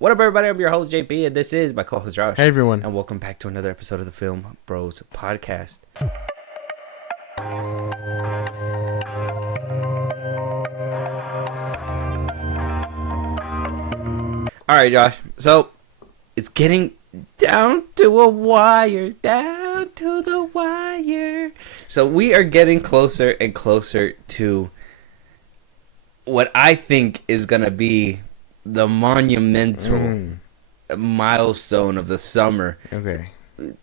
What up, everybody? I'm your host, JP, and this is my co-host, Josh. Hey, everyone. And welcome back to another episode of the Film Bros Podcast. All right, Josh. So, it's getting down to a wire, down to the wire. So, we are getting closer and closer to what I think is going to be the monumental milestone of the summer. Okay.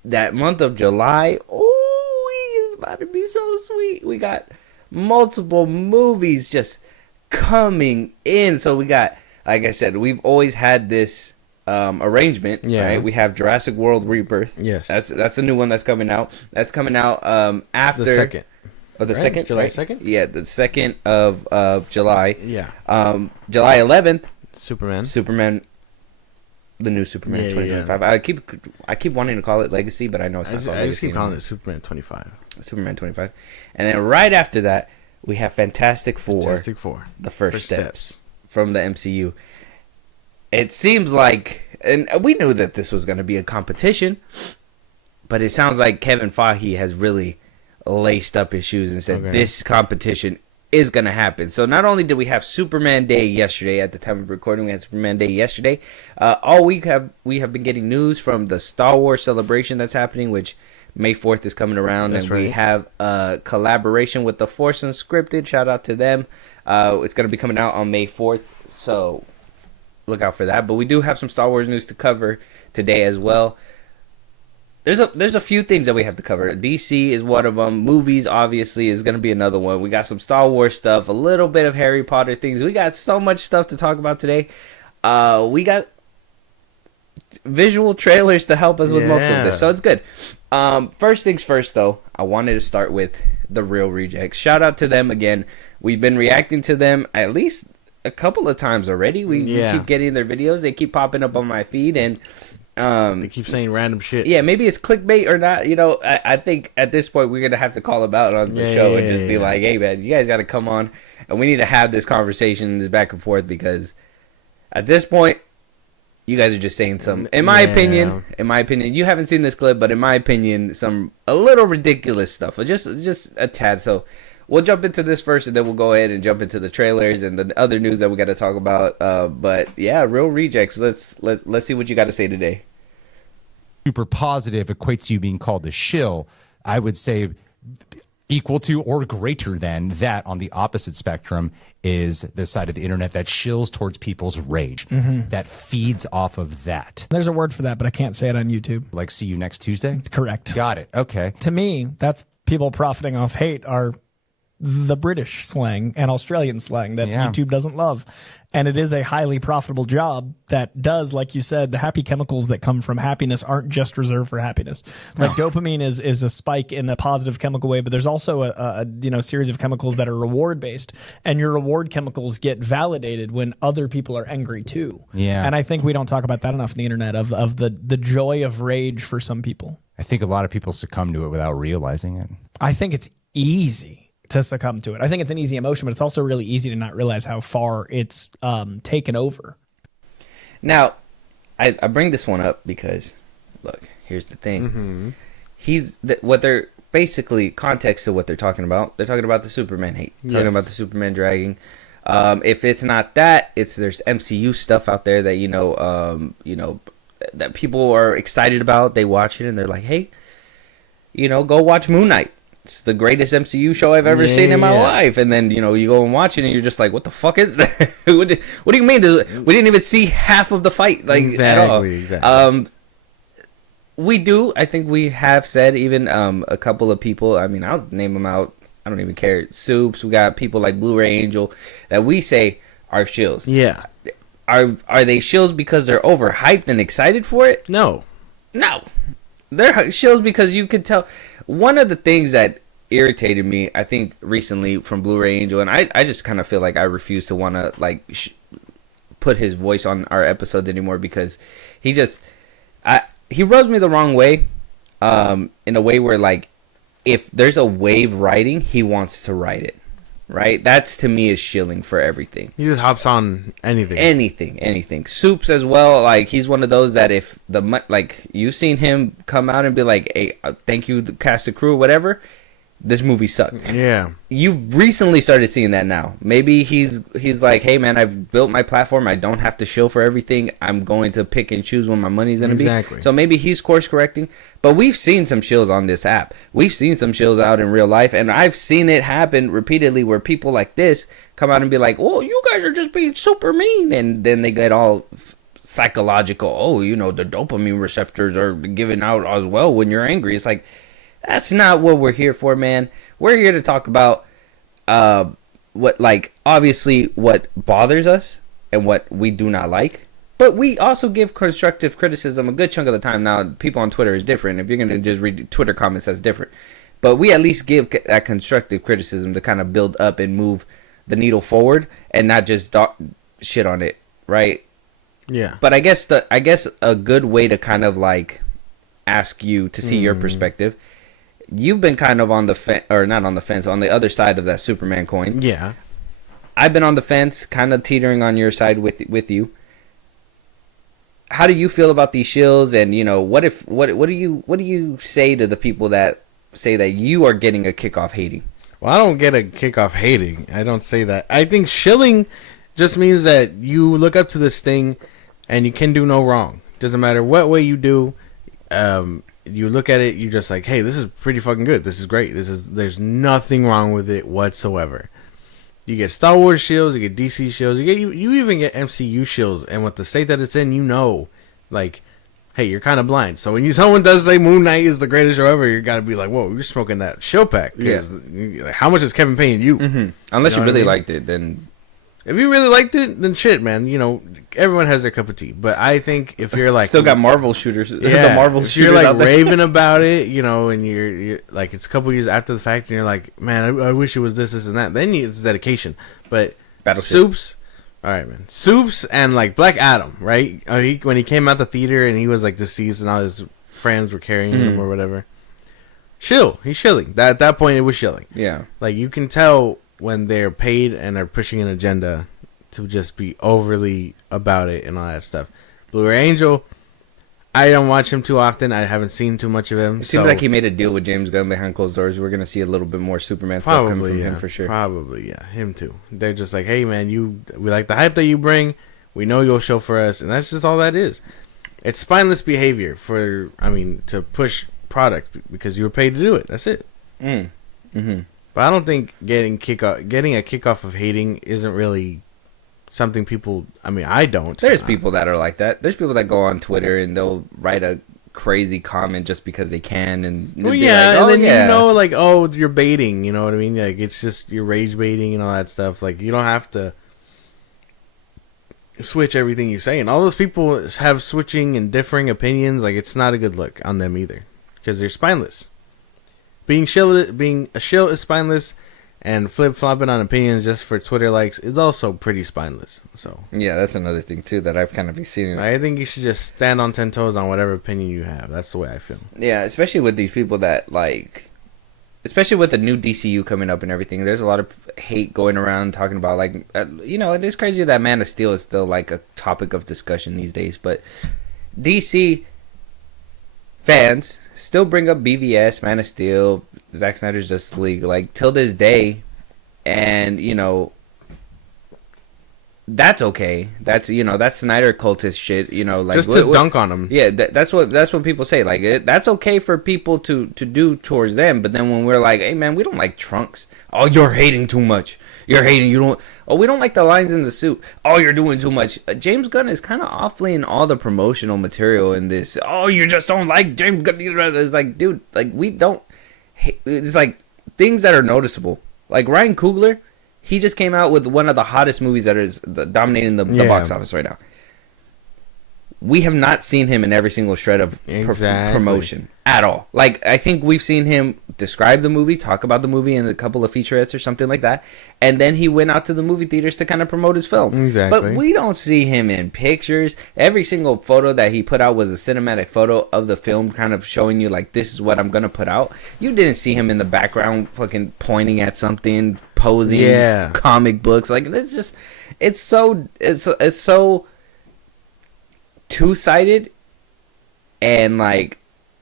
That month of July, it's about to be so sweet. We got multiple movies just coming in. So we got, like I said, we've always had this arrangement. Yeah. Right? We have Jurassic World Rebirth. Yes. That's the new one that's coming out. That's coming out after The second. Oh, the Right? second, July right? 2nd? Yeah, the 2nd of July. Yeah. July 11th. Superman. The new Superman Yeah, 2025. I keep wanting to call it Legacy, but I know it's not called I just Legacy. keep calling it Superman 25. Superman 25. And then right after that, we have Fantastic Four. Fantastic Four. The first steps from the MCU. It seems like, and we knew that this was going to be a competition, but it sounds like Kevin Feige has really laced up his shoes and said this competition is going to happen. So not only did we have Superman Day yesterday, at the time of recording, we had Superman Day yesterday. All week we have been getting news from the Star Wars celebration that's happening, which May 4th is coming around. That's and right. we have a collaboration with The Force Unscripted. Shout out to them. It's going to be coming out on May 4th, so look out for that. But we do have some Star Wars news to cover today as well. There's a few things that we have to cover. DC is one of them. Movies, obviously, is going to be another one. We got some Star Wars stuff, a little bit of Harry Potter things. We got so much stuff to talk about today. We got visual trailers to help us with most of this, so it's good. First things first, though, I wanted to start with the Real Rejects. Shout out to them again. We've been reacting to them at least a couple of times already. We keep getting their videos. They keep popping up on my feed, and they keep saying random shit. Yeah, maybe it's clickbait or not. You know, I think at this point we're gonna have to call them out on the show and just be like, "Hey, man, you guys got to come on, and we need to have this conversation, this back and forth, because at this point, you guys are just saying some, in my opinion, you haven't seen this clip, but in my opinion, some a little ridiculous stuff, just a tad. So we'll jump into this first, and then we'll go ahead and jump into the trailers and the other news that we got to talk about. But yeah, Real Rejects. Let's see what you got to say today. Super positive equates to you being called a shill. I would say equal to or greater than that on the opposite spectrum is the side of the internet that shills towards people's rage, that feeds off of that. There's a word for that, but I can't say it on YouTube. Like, see you next Tuesday? Correct. Got it. Okay. To me, that's people profiting off hate are the British slang and Australian slang that YouTube doesn't love. And it is a highly profitable job that does, like you said, the happy chemicals that come from happiness aren't just reserved for happiness. Like dopamine is a spike in a positive chemical way, but there's also a series of chemicals that are reward based, and your reward chemicals get validated when other people are angry too. Yeah. And I think we don't talk about that enough on the internet of the joy of rage for some people. I think a lot of people succumb to it without realizing it. I think it's easy to succumb to it. I think it's an easy emotion, but it's also really easy to not realize how far it's taken over. Now, I bring this one up because, look, here's the thing. What they're basically, context to what they're talking about. They're talking about the Superman hate. Talking about the Superman dragging. If it's not that, there's MCU stuff out there that that people are excited about. They watch it and they're like, hey, go watch Moon Knight. It's the greatest MCU show I've ever seen in my life. And then, you go and watch it and you're just like, what the fuck is that? What do you mean? We didn't even see half of the fight, at all. Exactly. I think we have said, even a couple of people, I mean, I'll name them out. I don't even care. Soups. We got people like Blu-ray Angel that we say are shills. Yeah. Are they shills because they're overhyped and excited for it? No. They're shills because you could tell. One of the things that irritated me, I think, recently from Blu-ray Angel, and I just kind of feel like I refuse to want to put his voice on our episodes anymore, because he rubs me the wrong way, in a way where, like, if there's a wave writing, he wants to write it. right? That's to me is shilling for everything. He just hops on anything. Anything. Soups as well. Like he's one of those that if like you've seen him come out and be like, "Hey, thank you, the cast and crew, whatever." This movie sucked. Yeah. You've recently started seeing that now. Maybe he's like, hey man, I've built my platform. I don't have to shill for everything. I'm going to pick and choose when my money's going to be. So maybe he's course correcting. But we've seen some shills on this app. We've seen some shills out in real life. And I've seen it happen repeatedly where people like this come out and be like, oh, you guys are just being super mean. And then they get all psychological. Oh, the dopamine receptors are giving out as well when you're angry. It's like, that's not what we're here for, man. We're here to talk about obviously what bothers us and what we do not like. But we also give constructive criticism a good chunk of the time. Now, people on Twitter is different. If you're going to just read Twitter comments, that's different. But we at least give that constructive criticism to kind of build up and move the needle forward and not just shit on it, right? Yeah. But I guess a good way to kind of like ask you to see your perspective. You've been kind of on the fence, or not on the fence, on the other side of that Superman coin. Yeah. I've been on the fence, kind of teetering on your side with you. How do you feel about these shills? And what do you say to the people that say that you are getting a kick off hating? Well, I don't get a kick off hating. I don't say that. I think shilling just means that you look up to this thing and you can do no wrong. Doesn't matter what way you do. You look at it, you're just like, hey, this is pretty fucking good. This is great. There's nothing wrong with it whatsoever. You get Star Wars shills, you get DC shills, you even get MCU shills, and with the state that it's in, like, hey, you're kind of blind. So when someone does say Moon Knight is the greatest show ever, you got to be like, whoa, you're smoking that show pack. Yeah. How much is Kevin paying you? Mm-hmm. Unless you really liked it, then. If you really liked it, then shit, man. Everyone has their cup of tea. But I think if you're like... Still got Marvel shooters. Yeah. The Marvel if shooters you're like out there. raving about it, and you're like, it's a couple years after the fact, and you're like, man, I wish it was this, and that. Then it's dedication. But Soups... All right, man. Soups and, like, Black Adam, right? When he came out the theater and he was, like, deceased and all his friends were carrying him or whatever. Shill. He's shilling. At that point, it was shilling. Yeah. Like, you can tell when they're paid and are pushing an agenda to just be overly about it and all that stuff. Blue-Ray Angel, I don't watch him too often. I haven't seen too much of him. It seems like he made a deal with James Gunn behind closed doors. We're going to see a little bit more Superman stuff coming from him for sure. Probably, yeah. Him too. They're just like, hey, man, we like the hype that you bring. We know you'll show for us. And that's just all that is. It's spineless behavior to push product because you were paid to do it. That's it. Mm-hmm. But I don't think getting a kickoff of hating isn't really something people... I don't. There's people that are like that. There's people that go on Twitter and they'll write a crazy comment just because they can. And you're baiting. You know what I mean? Like, it's just you're rage baiting and all that stuff. Like, you don't have to switch everything you say. And all those people have switching and differing opinions. Like, it's not a good look on them either. Because they're spineless. Being a shill is spineless, and flip-flopping on opinions just for Twitter likes is also pretty spineless. So yeah, that's another thing too that I've kind of been seeing. I think you should just stand on 10 toes on whatever opinion you have. That's the way I feel. Yeah, especially with these people that especially with the new DCU coming up and everything. There's a lot of hate going around talking about it is crazy that Man of Steel is still like a topic of discussion these days, but DC fans still bring up BVS, Man of Steel, Zack Snyder's Justice League, like, till this day. And, that's okay. That's, that's Snyder cultist shit, like... Just to dunk on him. Yeah, that's what people say. Like, that's okay for people to do towards them. But then when we're like, hey, man, we don't like Trunks. Oh, you're hating too much. You're hating. You don't... Oh, we don't like the lines in the suit. Oh, you're doing too much. James Gunn is kind of awfully in all the promotional material in this. Oh, you just don't like James Gunn. It's like, dude, like, we don't... It's like things that are noticeable. Like Ryan Coogler, he just came out with one of the hottest movies that is dominating the box office right now. we have not seen him in every single shred of promotion at all. Like, I think we've seen him describe the movie, talk about the movie in a couple of featurettes or something like that, and then he went out to the movie theaters to kind of promote his film. Exactly. But we don't see him in pictures. Every single photo that he put out was a cinematic photo of the film, kind of showing you, like, this is what I'm going to put out. You didn't see him in the background fucking pointing at something, posing, comic books. Like, it's so two-sided, and like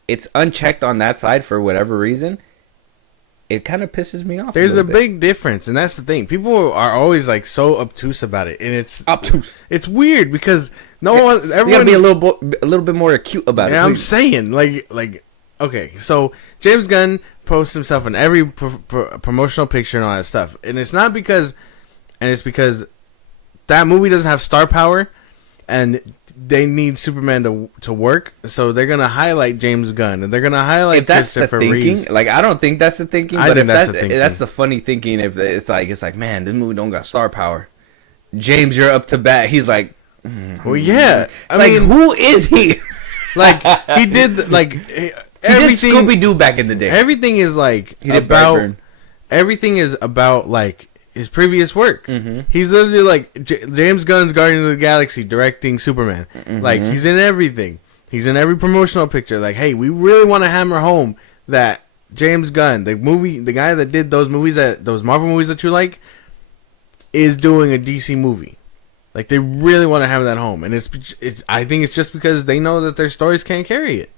it's unchecked on that side for whatever reason. It kind of pisses me off. There's a big difference, and that's the thing. People are always like so obtuse about it, and it's obtuse. It's weird because everyone gotta be a little bit more acute about it. Yeah, I'm saying like okay, so James Gunn posts himself in every promotional picture and all that stuff, and it's because that movie doesn't have star power, and they need Superman to work, so they're gonna highlight James Gunn and they're gonna highlight if that's Christopher the thinking. Reeves. Like, I don't think that's the thinking, but if that's the funny thinking. If it's like, man, this movie don't got star power. James, you're up to bat. He's like, well, yeah. I mean, who is he? Like, he did like everything. Scooby Doo back in the day. Everything is like everything is about like his previous work. Mm-hmm. He's literally like James Gunn's Guardian of the Galaxy directing Superman. Mm-hmm. Like, he's in everything. He's in every promotional picture. Like, hey, we really want to hammer home that James Gunn, the guy that did those Marvel movies that you like, is doing a DC movie. Like, they really want to hammer that home, and I think it's just because they know that their stories can't carry it.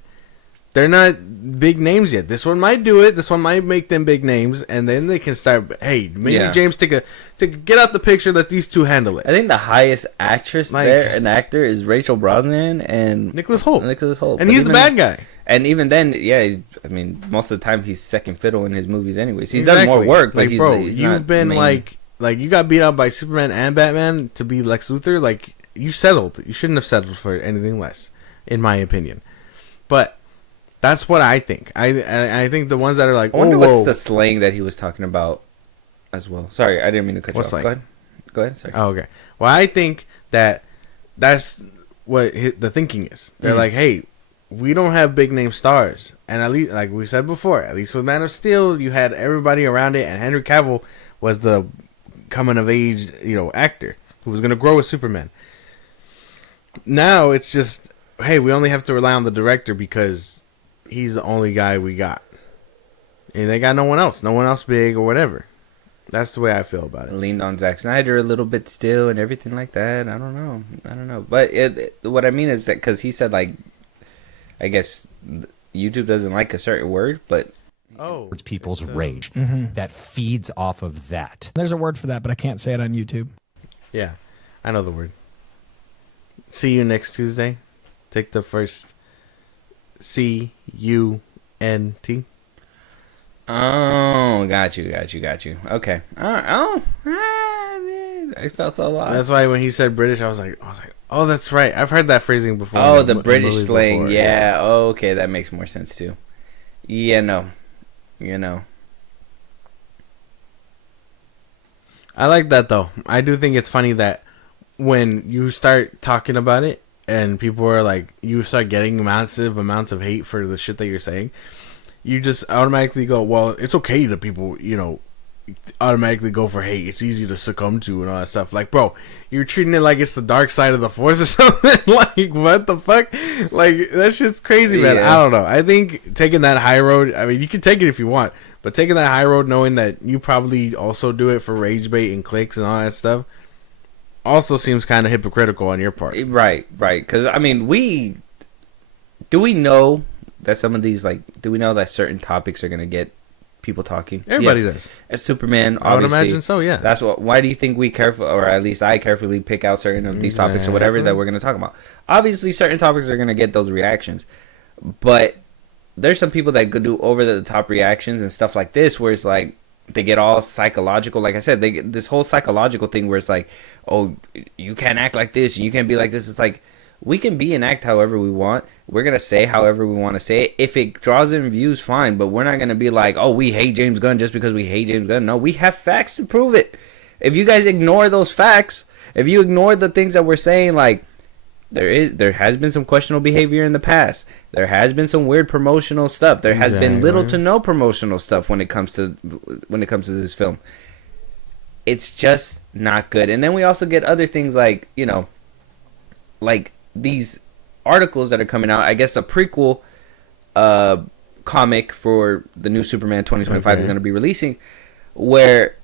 They're not big names yet. This one might do it. This one might make them big names, and then they can start. Hey, maybe James take a get out the picture. Let these two handle it. I think the highest actress there, an actor, is Rachel Brosnahan and Nicholas Hoult. And he's the bad guy. And even then, yeah, I mean, most of the time he's second fiddle in his movies, anyways. He's done more work, but he's you've been main. like you got beat out by Superman and Batman to be Lex Luthor. Like, you settled. You shouldn't have settled for anything less, in my opinion. But that's what I think. I think the ones that are like, I wonder what's the slang that he was talking about as well. Sorry, I didn't mean to cut you off. Slang? Go ahead. Sorry. Oh, okay. Well, I think that's what the thinking is. They're like, hey, we don't have big name stars, and at least, like we said before, at least with Man of Steel, you had everybody around it, and Henry Cavill was the coming of age, actor who was going to grow with Superman. Now it's just, hey, we only have to rely on the director because he's the only guy we got, and they got no one else big or whatever. That's the way I feel about it. Leaned on Zack Snyder a little bit still and everything like that. I don't know. But what I mean is that because he said, like, I guess YouTube doesn't like a certain word, but it's people's rage that feeds off of that. There's a word for that, but I can't say it on YouTube. Yeah, I know the word. See you next Tuesday. Take the first CUNT. Oh, got you. Okay. I felt so lost. That's why when he said British, I was like, oh, that's right. I've heard that phrasing before. Oh, the British slang. Before, yeah. Oh, okay, that makes more sense too. Yeah, no. I like that though. I do think it's funny that when you start talking about it and people are like, you start getting massive amounts of hate for the shit that you're saying, you just automatically go, well, it's okay that people, automatically go for hate. It's easy to succumb to and all that stuff. Like, bro, you're treating it like it's the dark side of the force or something. Like, what the fuck? Like, that shit's crazy, man. I don't know. I think taking that high road, I mean, you can take it if you want, but taking that high road knowing that you probably also do it for rage bait and clicks and all that stuff also seems kind of hypocritical on your part. Right. Because, I mean, do we know that some of these, like, do we know that certain topics are going to get people talking? Everybody does. As Superman, obviously. I would imagine so, yeah. That's why do you think we careful, or at least I carefully pick out certain of these topics or whatever that we're going to talk about? Obviously, certain topics are going to get those reactions, but there's some people that could do over the top reactions and stuff like this, where it's like they get all psychological. Like I said, they get this whole psychological thing where it's like, oh, you can't act like this, you can't be like this. It's like, we can be and act however we want. We're going to say however we want to say it. If it draws in views, fine. But we're not going to be like, oh, we hate James Gunn just because we hate James Gunn. No, we have facts to prove it. If you guys ignore those facts, if you ignore the things that we're saying, like, there has been some questionable behavior in the past. There has been some weird promotional stuff. There has been little to no promotional stuff when it comes to this film. It's just not good. And then we also get other things like, you know, like these articles that are coming out. I guess a prequel comic for the new Superman 2025 is going to be releasing, where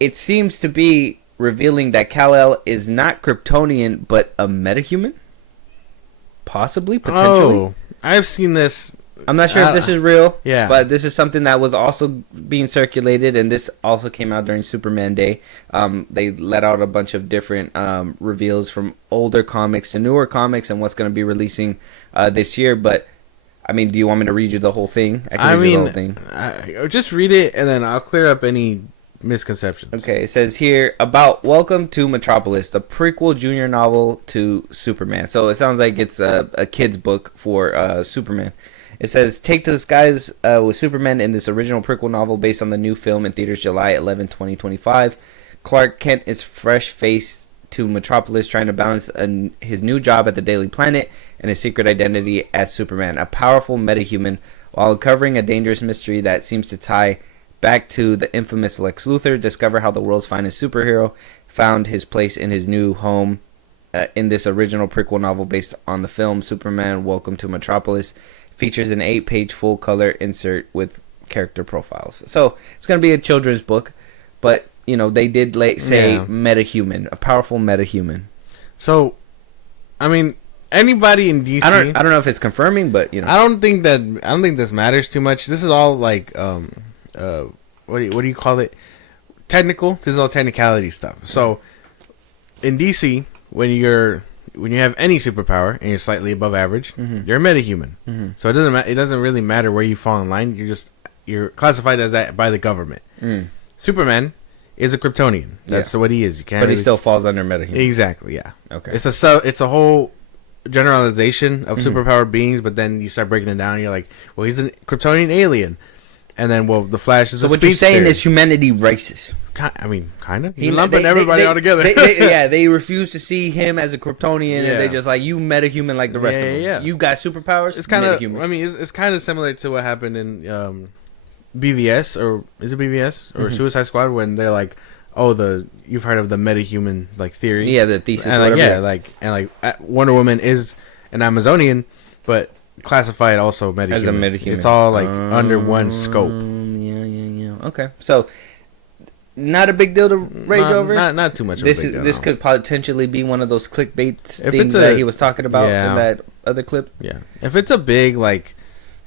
it seems to be revealing that Kal-El is not Kryptonian but a metahuman, possibly, potentially. Oh, I've seen this. I'm not sure if this is real, yeah, but this is something that was also being circulated, and this also came out during Superman Day. They let out a bunch of different reveals from older comics to newer comics and what's going to be releasing this year. But I mean, do you want me to read you the whole thing? I can read you the whole thing. Just read it, and then I'll clear up any misconceptions. Okay, it says here about Welcome to Metropolis, the prequel junior novel to Superman. So it sounds like it's a kid's book for Superman. It says, take to the skies with Superman in this original prequel novel based on the new film in theaters July 11, 2025. Clark Kent is fresh-faced to Metropolis, trying to balance his new job at the Daily Planet and his secret identity as Superman, a powerful metahuman, while uncovering a dangerous mystery that seems to tie back to the infamous Lex Luthor. Discover how the world's finest superhero found his place in his new home in this original prequel novel based on the film Superman Welcome to Metropolis. Features an 8-page full-color insert with character profiles. So it's going to be a children's book, but you know they did say metahuman, a powerful metahuman. So, I mean, anybody in DC, I don't know if it's confirming, but you know, I don't think this matters too much. This is all like what do you call it? Technical. This is all technicality stuff. So in DC, when you have any superpower and you're slightly above average, you're a metahuman. So it doesn't really matter where you fall in line. You're classified as that by the government. Superman is a Kryptonian. That's what he is. You can't. But he still falls under metahuman. Exactly. Yeah. Okay. It's a whole generalization of superpowered beings, but then you start breaking it down. And you're like, well, he's a Kryptonian alien, and then the Flash is. So what you're saying is humanity racist. I mean, kind of. He's lumping everybody all together. They refuse to see him as a Kryptonian, and they just like, you metahuman like the rest of them. Yeah. You got superpowers. It's kind of. I mean, it's kind of similar to what happened in BVS, or is it BVS or Suicide Squad, when they're like, oh, you've heard of the metahuman like theory? Yeah, the thesis. And Wonder Woman is an Amazonian, but classified also metahuman. As a metahuman. It's all like under one scope. Yeah. Okay, so. Not a big deal to rage over. Not too much. This could potentially be one of those clickbait things that he was talking about in that other clip. Yeah, if it's a big like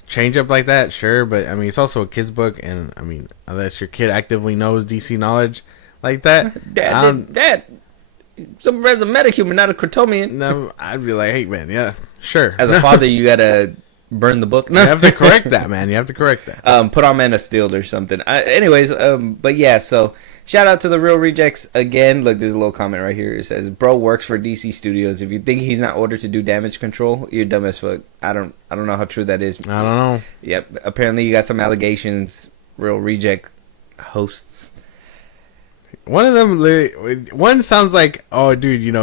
change up like that, sure. But I mean, it's also a kid's book, and I mean, unless your kid actively knows DC knowledge like that, Dad, Superman's a metahuman, not a Kryptonian. No, I'd be like, hey man, yeah, sure. As a father, you gotta burn the book. You have to correct that, man. You have to correct that. Put on Man of Steel or something. But yeah, so shout out to the Real Rejects again. Look, there's a little comment right here. It says, "Bro works for DC Studios. If you think he's not ordered to do damage control, you're dumb as fuck." I don't know how true that is. I don't know. Yep. Apparently, you got some allegations. Real Reject hosts. One of them, one sounds like, oh, dude, you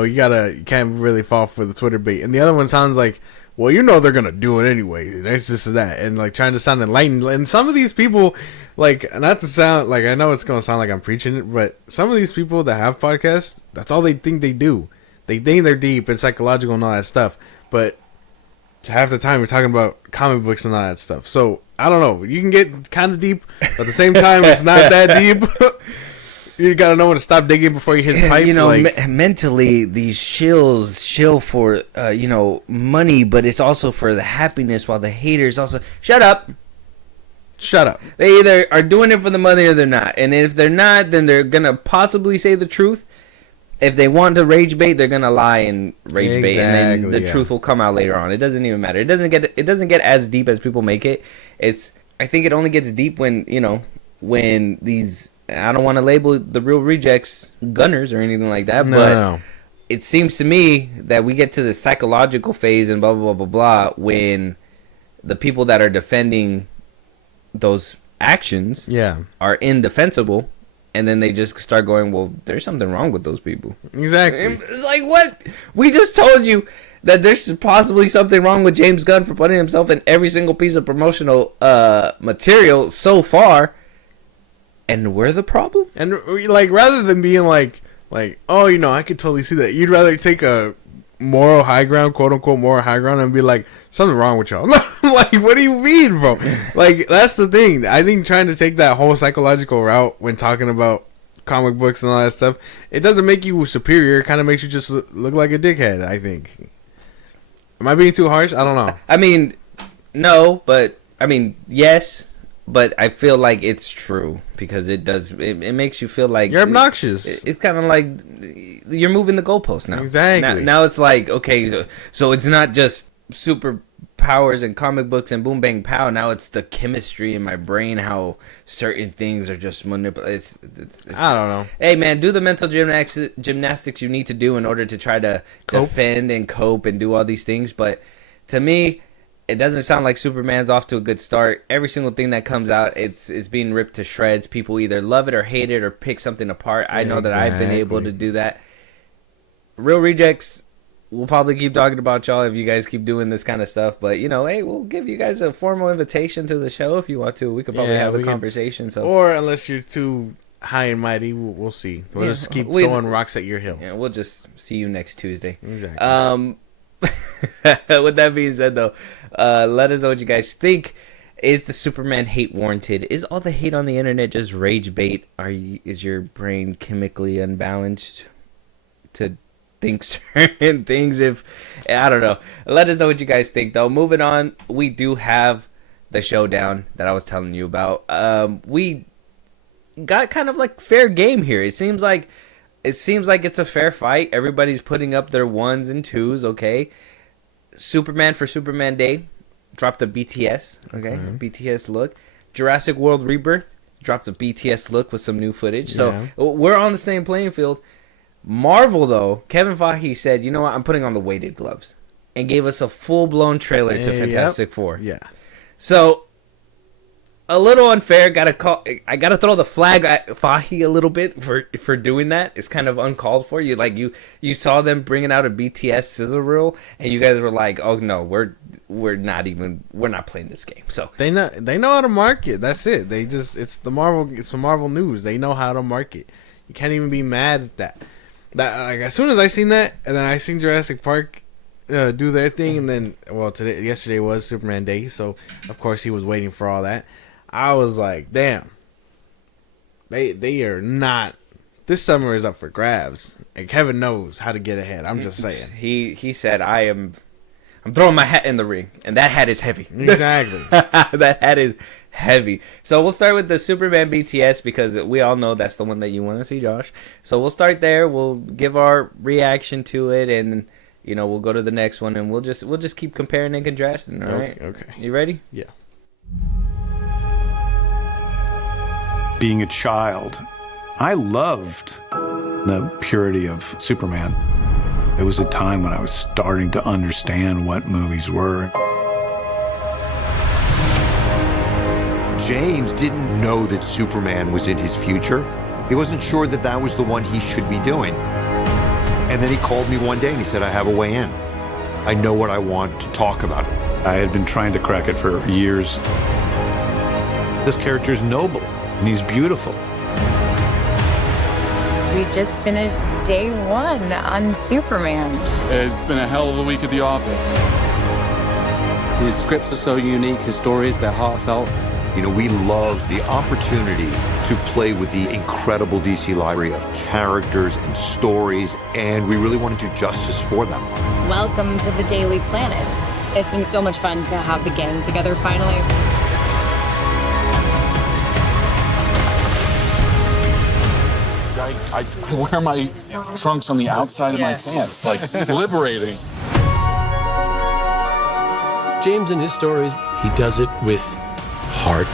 can't really fall for the Twitter bait, and the other one sounds like, well, they're gonna do it anyway. That's this and that, and like trying to sound enlightened. And some of these people, like, not to sound like, I know it's gonna sound like I'm preaching it, but some of these people that have podcasts, that's all they think they do. They think they're deep and psychological and all that stuff, but half the time we're talking about comic books and all that stuff. So I don't know. You can get kind of deep, but at the same time, it's not that deep. You gotta know when to stop digging before you hit the pipe. Mentally, these shill for money, but it's also for the happiness. While the haters also shut up. They either are doing it for the money or they're not. And if they're not, then they're gonna possibly say the truth. If they want to rage bait, they're gonna lie and rage bait, and then the truth will come out later on. It doesn't even matter. It doesn't get as deep as people make it. I think it only gets deep when these. I don't want to label the Real Rejects gunners or anything like that, but it seems to me that we get to the psychological phase and blah, blah, blah, blah, blah, when the people that are defending those actions are indefensible, and then they just start going, well, there's something wrong with those people. Exactly. It's like, what? We just told you that there's possibly something wrong with James Gunn for putting himself in every single piece of promotional material so far, and we're the problem? And like, rather than being like, oh, you know, I could totally see that, you'd rather take a moral high ground, quote unquote moral high ground, and be like, something wrong with y'all. Like, what do you mean, bro? Like, that's the thing. I think trying to take that whole psychological route when talking about comic books and all that stuff, it doesn't make you superior. It kind of makes you just look like a dickhead, I think. Am I being too harsh? I don't know. I mean, no, but I mean, yes, but I feel like it's true because it does. It makes you feel like you're obnoxious. It's kind of like you're moving the goalpost now. Exactly. Now it's like, okay, so it's not just superpowers and comic books and boom bang pow. Now it's the chemistry in my brain, how certain things are just manipulated. I don't know. Hey man, do the mental gymnastics you need to do in order to try to defend and cope and do all these things. But to me, it doesn't sound like Superman's off to a good start. Every single thing that comes out, it's being ripped to shreds. People either love it or hate it or pick something apart. I know that I've been able to do that. Real Rejects, we'll probably keep talking about y'all if you guys keep doing this kind of stuff. But, you know, hey, we'll give you guys a formal invitation to the show if you want to. We could probably have a conversation. So, or unless you're too high and mighty, we'll see. We'll just keep throwing rocks at your hill. Yeah, we'll just see you next Tuesday. Exactly. With that being said, though, let us know what you guys think. Is the Superman hate warranted? Is all the hate on the internet just rage bait? Is your brain chemically unbalanced to think certain things? If I don't know, let us know what you guys think. Though, moving on, we do have the showdown that I was telling you about. We got kind of like fair game here. It seems like it's a fair fight. Everybody's putting up their 1s and 2s, okay? Superman for Superman Day dropped the BTS, okay? BTS look. Jurassic World Rebirth dropped a BTS look with some new footage. So we're on the same playing field. Marvel, though, Kevin Feige said, you know what, I'm putting on the weighted gloves, and gave us a full-blown trailer to Fantastic Four. Yeah. So, a little unfair. I gotta throw the flag at Feige a little bit for doing that. It's kind of uncalled for. You saw them bringing out a BTS sizzle reel, and you guys were like, "Oh no, we're not playing this game." So they know how to market. That's it. It's the Marvel news. They know how to market. You can't even be mad at that. Like, as soon as I seen that, and then I seen Jurassic Park do their thing, and then yesterday was Superman Day, so of course he was waiting for all that. I was like, damn, they are not. This summer is up for grabs, and Kevin knows how to get ahead. I'm just saying. He said, I'm throwing my hat in the ring, and that hat is heavy. Exactly. That hat is heavy. So we'll start with the Superman BTS because we all know that's the one that you want to see, Josh. So we'll start there. We'll give our reaction to it, and we'll go to the next one, and we'll just keep comparing and contrasting. All right. Okay. You ready? Yeah. Being a child, I loved the purity of Superman. It was a time when I was starting to understand what movies were. James didn't know that Superman was in his future. He wasn't sure that that was the one he should be doing. And then he called me one day and he said, I have a way in. I know what I want to talk about. I had been trying to crack it for years. This character's noble and he's beautiful. We just finished day 1 on Superman. It's been a hell of a week at the office. His scripts are so unique, his stories, they're heartfelt. We love the opportunity to play with the incredible DC library of characters and stories, and we really want to do justice for them. Welcome to the Daily Planet. It's been so much fun to have the gang together finally. I wear my trunks on the outside of my pants. Like, it's liberating. James and his stories, he does it with heart.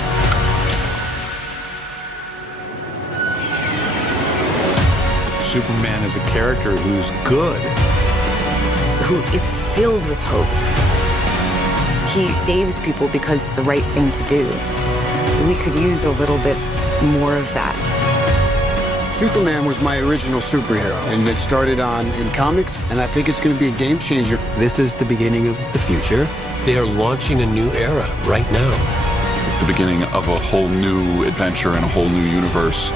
Superman is a character who's good. Who is filled with hope. He saves people because it's the right thing to do. We could use a little bit more of that. Superman was my original superhero, and it started in comics, and I think it's going to be a game changer. This is the beginning of the future. They are launching a new era right now. It's the beginning of a whole new adventure and a whole new universe.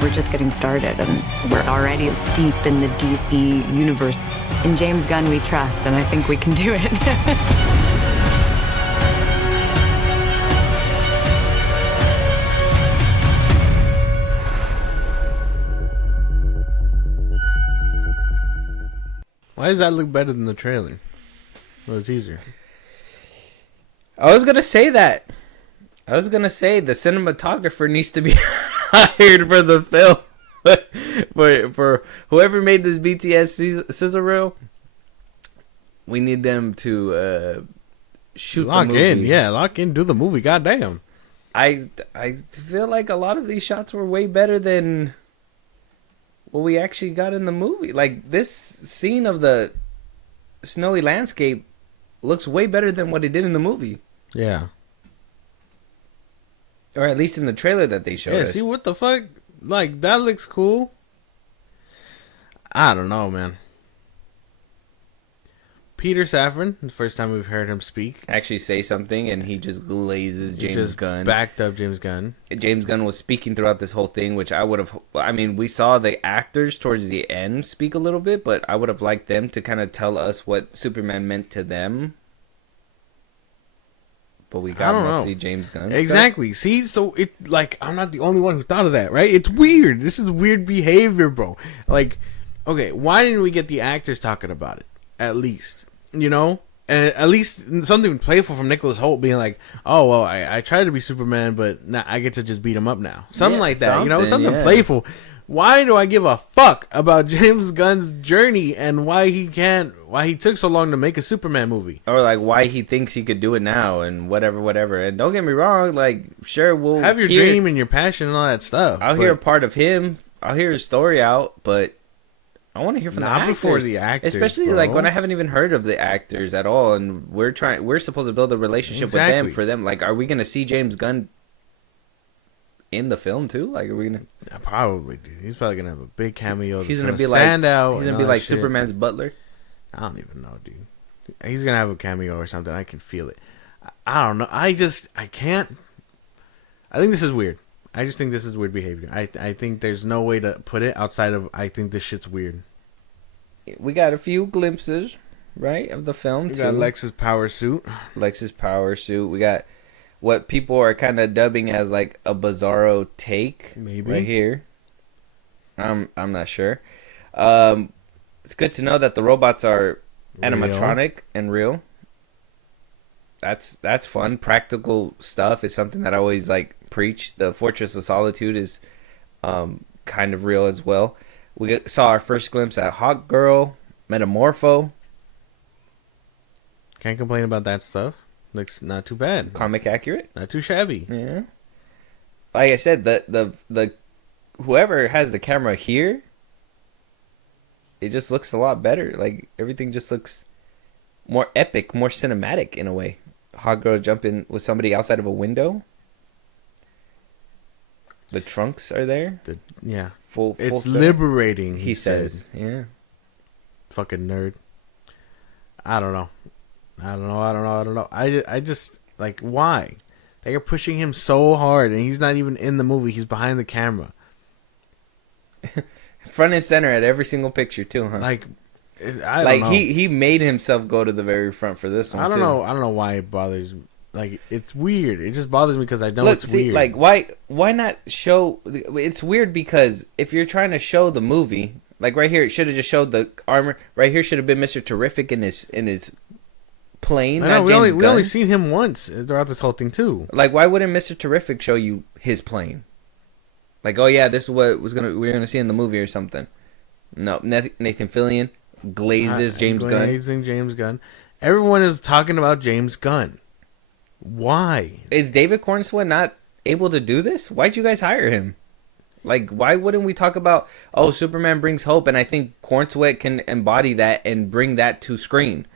We're just getting started, and we're already deep in the DC universe. In James Gunn we trust, and I think we can do it. Why does that look better than the trailer? Or the teaser? I was gonna say that. I was gonna say the cinematographer needs to be hired for the film. for whoever made this BTS sizzle reel, we need them to shoot lock the movie. in, yeah, lock in, do the movie. Goddamn. I feel like a lot of these shots were way better than what we actually got in the movie. Like this scene of the snowy landscape looks way better than what it did in the movie. Yeah. Or at least in the trailer that they showed us. See, what the fuck? Like, that looks cool. I don't know, man. Peter Safran, the first time we've heard him speak. Actually say something, and he just glazes James Gunn. Backed up James Gunn. James Gunn was speaking throughout this whole thing, which I would have... I mean, we saw the actors towards the end speak a little bit, but I would have liked them to kind of tell us what Superman meant to them. But we got mostly James Gunn exactly. Stuff. See, so it like I'm not the only one who thought of that, right? It's weird. This is weird behavior, bro. Like, okay, why didn't we get the actors talking about it? At least, you know, and at least something playful from Nicholas Hoult being like, "Oh well, I tried to be Superman, but now I get to just beat him up now." Something like that, you know, something playful. Why do I give a fuck about James Gunn's journey and why he took so long to make a Superman movie? Or like why he thinks he could do it now and whatever. And don't get me wrong, like sure we'll have your dream and your passion and all that stuff. I'll hear a part of him. I'll hear his story out, but I want to hear from the actors. Before the actors, especially bro. like when I haven't even heard of the actors at all, and we're supposed to build a relationship with them for them. Like, are we gonna see James Gunn in the film too? Like, are we gonna? Probably, dude. He's probably gonna have a big cameo. He's gonna be stand out. He's gonna be like Superman's butler. I don't even know, dude. He's gonna have a cameo or something. I can feel it. I don't know. I can't. I think this is weird. I just think this is weird behavior. I think there's no way to put it outside of I think this shit's weird. We got a few glimpses, right, of the film. We got Lex's power suit. We got what people are kind of dubbing as like a Bizarro take, maybe right here. I'm not sure. It's good to know that the robots are animatronic and real. That's fun. Practical stuff is something that I always like preach. The Fortress of Solitude is kind of real as well. We saw our first glimpse at Hawk Girl, Metamorpho. Can't complain about that stuff. Looks not too bad. Comic accurate. Not too shabby. Yeah. Like I said, the whoever has the camera here, it just looks a lot better. Like everything just looks more epic, more cinematic in a way. Hawk Girl jumping with somebody outside of a window. The trunks are there. Yeah. Full it's setup. Liberating, he says. Yeah. Fucking nerd. I don't know. I just, like, why? They are pushing him so hard, and he's not even in the movie. He's behind the camera. Front and center at every single picture, too, huh? Like, I don't know. He made himself go to the very front for this one, I don't know why it bothers me. Like, it's weird. It just bothers me because I know it's weird. Like, why not show... It's weird because if you're trying to show the movie... Like, right here, it should have just showed the armor. Right here should have been Mr. Terrific in his plane. I know, we only seen him once throughout this whole thing, too. Like, why wouldn't Mr. Terrific show you his plane? Like, oh, yeah, this is what we're gonna see in the movie or something. No, Nathan Fillion glazes James Gunn. Glazing James Gunn. Everyone is talking about James Gunn. Why? Is David Cornswell not able to do this? Why'd you guys hire him? Like, why wouldn't we talk about, oh, Superman brings hope, and I think Cornswell can embody that and bring that to screen.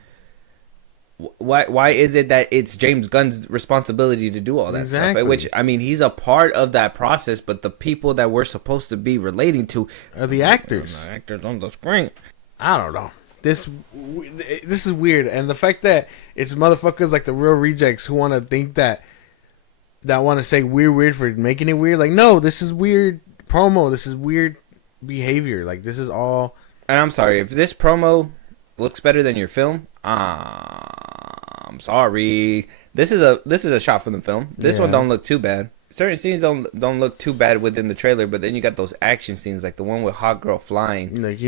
why is it that it's James Gunn's responsibility to do all that stuff? Which, I mean, he's a part of that process, but the people that we're supposed to be relating to are the actors. The actors on the screen. I don't know. This is weird, and the fact that it's motherfuckers like the real rejects who want to think that want to say weird for making it weird. Like, no, this is weird promo. This is weird behavior. Like, this is all. And I'm sorry if this promo looks better than your film. I'm sorry. This is a shot from the film. This one don't look too bad. Certain scenes don't look too bad within the trailer, but then you got those action scenes like the one with Hot Girl flying. Like,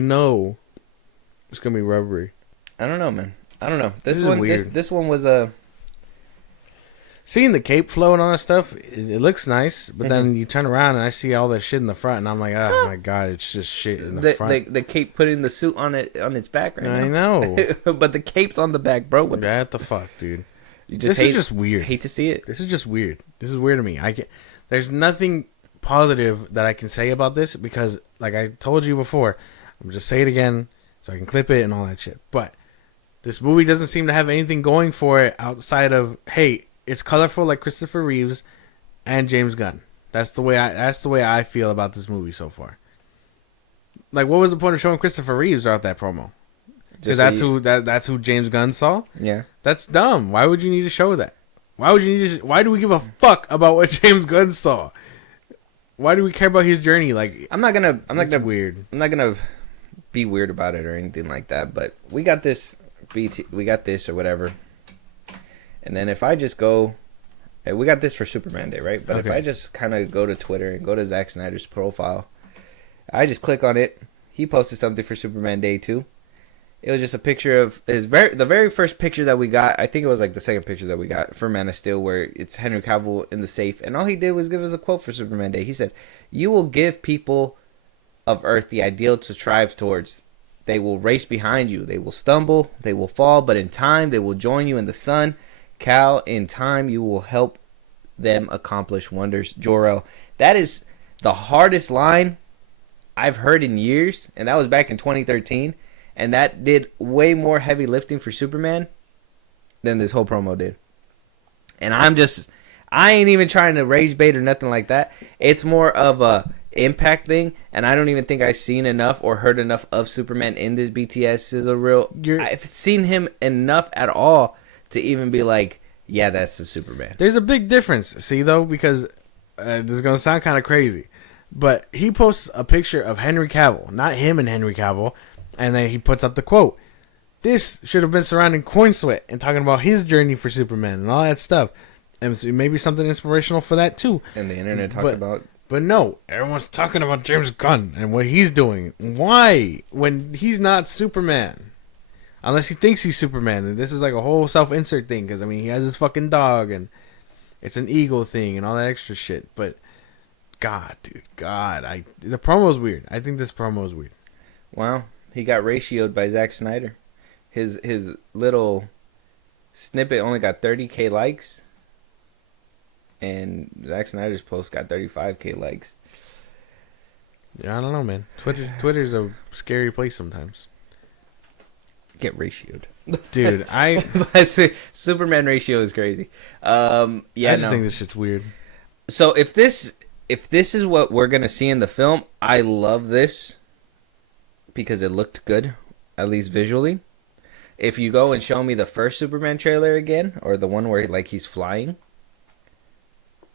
it's gonna be rubbery. I don't know, man. I don't know. This one, weird. This one was a. Seeing the cape float on and stuff, it looks nice, but then you turn around and I see all that shit in the front, and I'm like, oh my god, it's just shit in the front. The cape putting the suit on its back right now. I know, but the cape's on the back, bro. What the fuck, dude? This is just weird. Hate to see it. This is just weird. This is weird to me. There's nothing positive that I can say about this because, like I told you before, I'm just say it again so I can clip it and all that shit. But this movie doesn't seem to have anything going for it outside of, hey, it's colorful like Christopher Reeves and James Gunn. That's the way I feel about this movie so far. Like, what was the point of showing Christopher Reeves throughout that promo? Because that's who James Gunn saw. Yeah, that's dumb. Why would you need to show that? Why do we give a fuck about what James Gunn saw? Why do we care about his journey? Like, I'm not gonna weird. I'm not gonna be weird about it or anything like that. But we got this or whatever. And then if I just go, we got this for Superman Day, right? But if I just kind of go to Twitter and go to Zack Snyder's profile, I just click on it. He posted something for Superman Day too. It was just a picture of the very first picture that we got. I think it was like the second picture that we got for Man of Steel, where it's Henry Cavill in the safe, and all he did was give us a quote for Superman Day. He said, "You will give people of Earth the ideal to strive towards. They will race behind you. They will stumble. They will fall, but in time they will join you in the sun. Cal, in time you will help them accomplish wonders." Jor-El. That is the hardest line I've heard in years, and that was back in 2013. And that did way more heavy lifting for Superman than this whole promo did. And I ain't even trying to rage bait or nothing like that. It's more of a impact thing, and I don't even think I've seen enough or heard enough of Superman in this BTS sizzle reel. I've seen him enough at all to even be like, yeah, that's the Superman. There's a big difference, see, though, because this is going to sound kind of crazy, but he posts a picture of Henry Cavill, not him and Henry Cavill, and then he puts up the quote. This should have been surrounding Coin Sweat and talking about his journey for Superman and all that stuff. And so maybe something inspirational for that, too. And the internet talked about... But no, everyone's talking about James Gunn and what he's doing. Why? When he's not Superman. Unless he thinks he's Superman. And this is like a whole self-insert thing. Because, I mean, he has his fucking dog. And it's an ego thing and all that extra shit. But, God, dude. God. The promo's weird. I think this promo is weird. Wow. He got ratioed by Zack Snyder. His little snippet only got 30K likes. And Zack Snyder's post got 35K likes. Yeah, I don't know, man. Twitter's a scary place sometimes. Get ratioed. Dude, Superman ratio is crazy. I just think this shit's weird. So if this is what we're going to see in the film, I love this. Because it looked good, at least visually. If you go and show me the first Superman trailer again, or the one where like he's flying,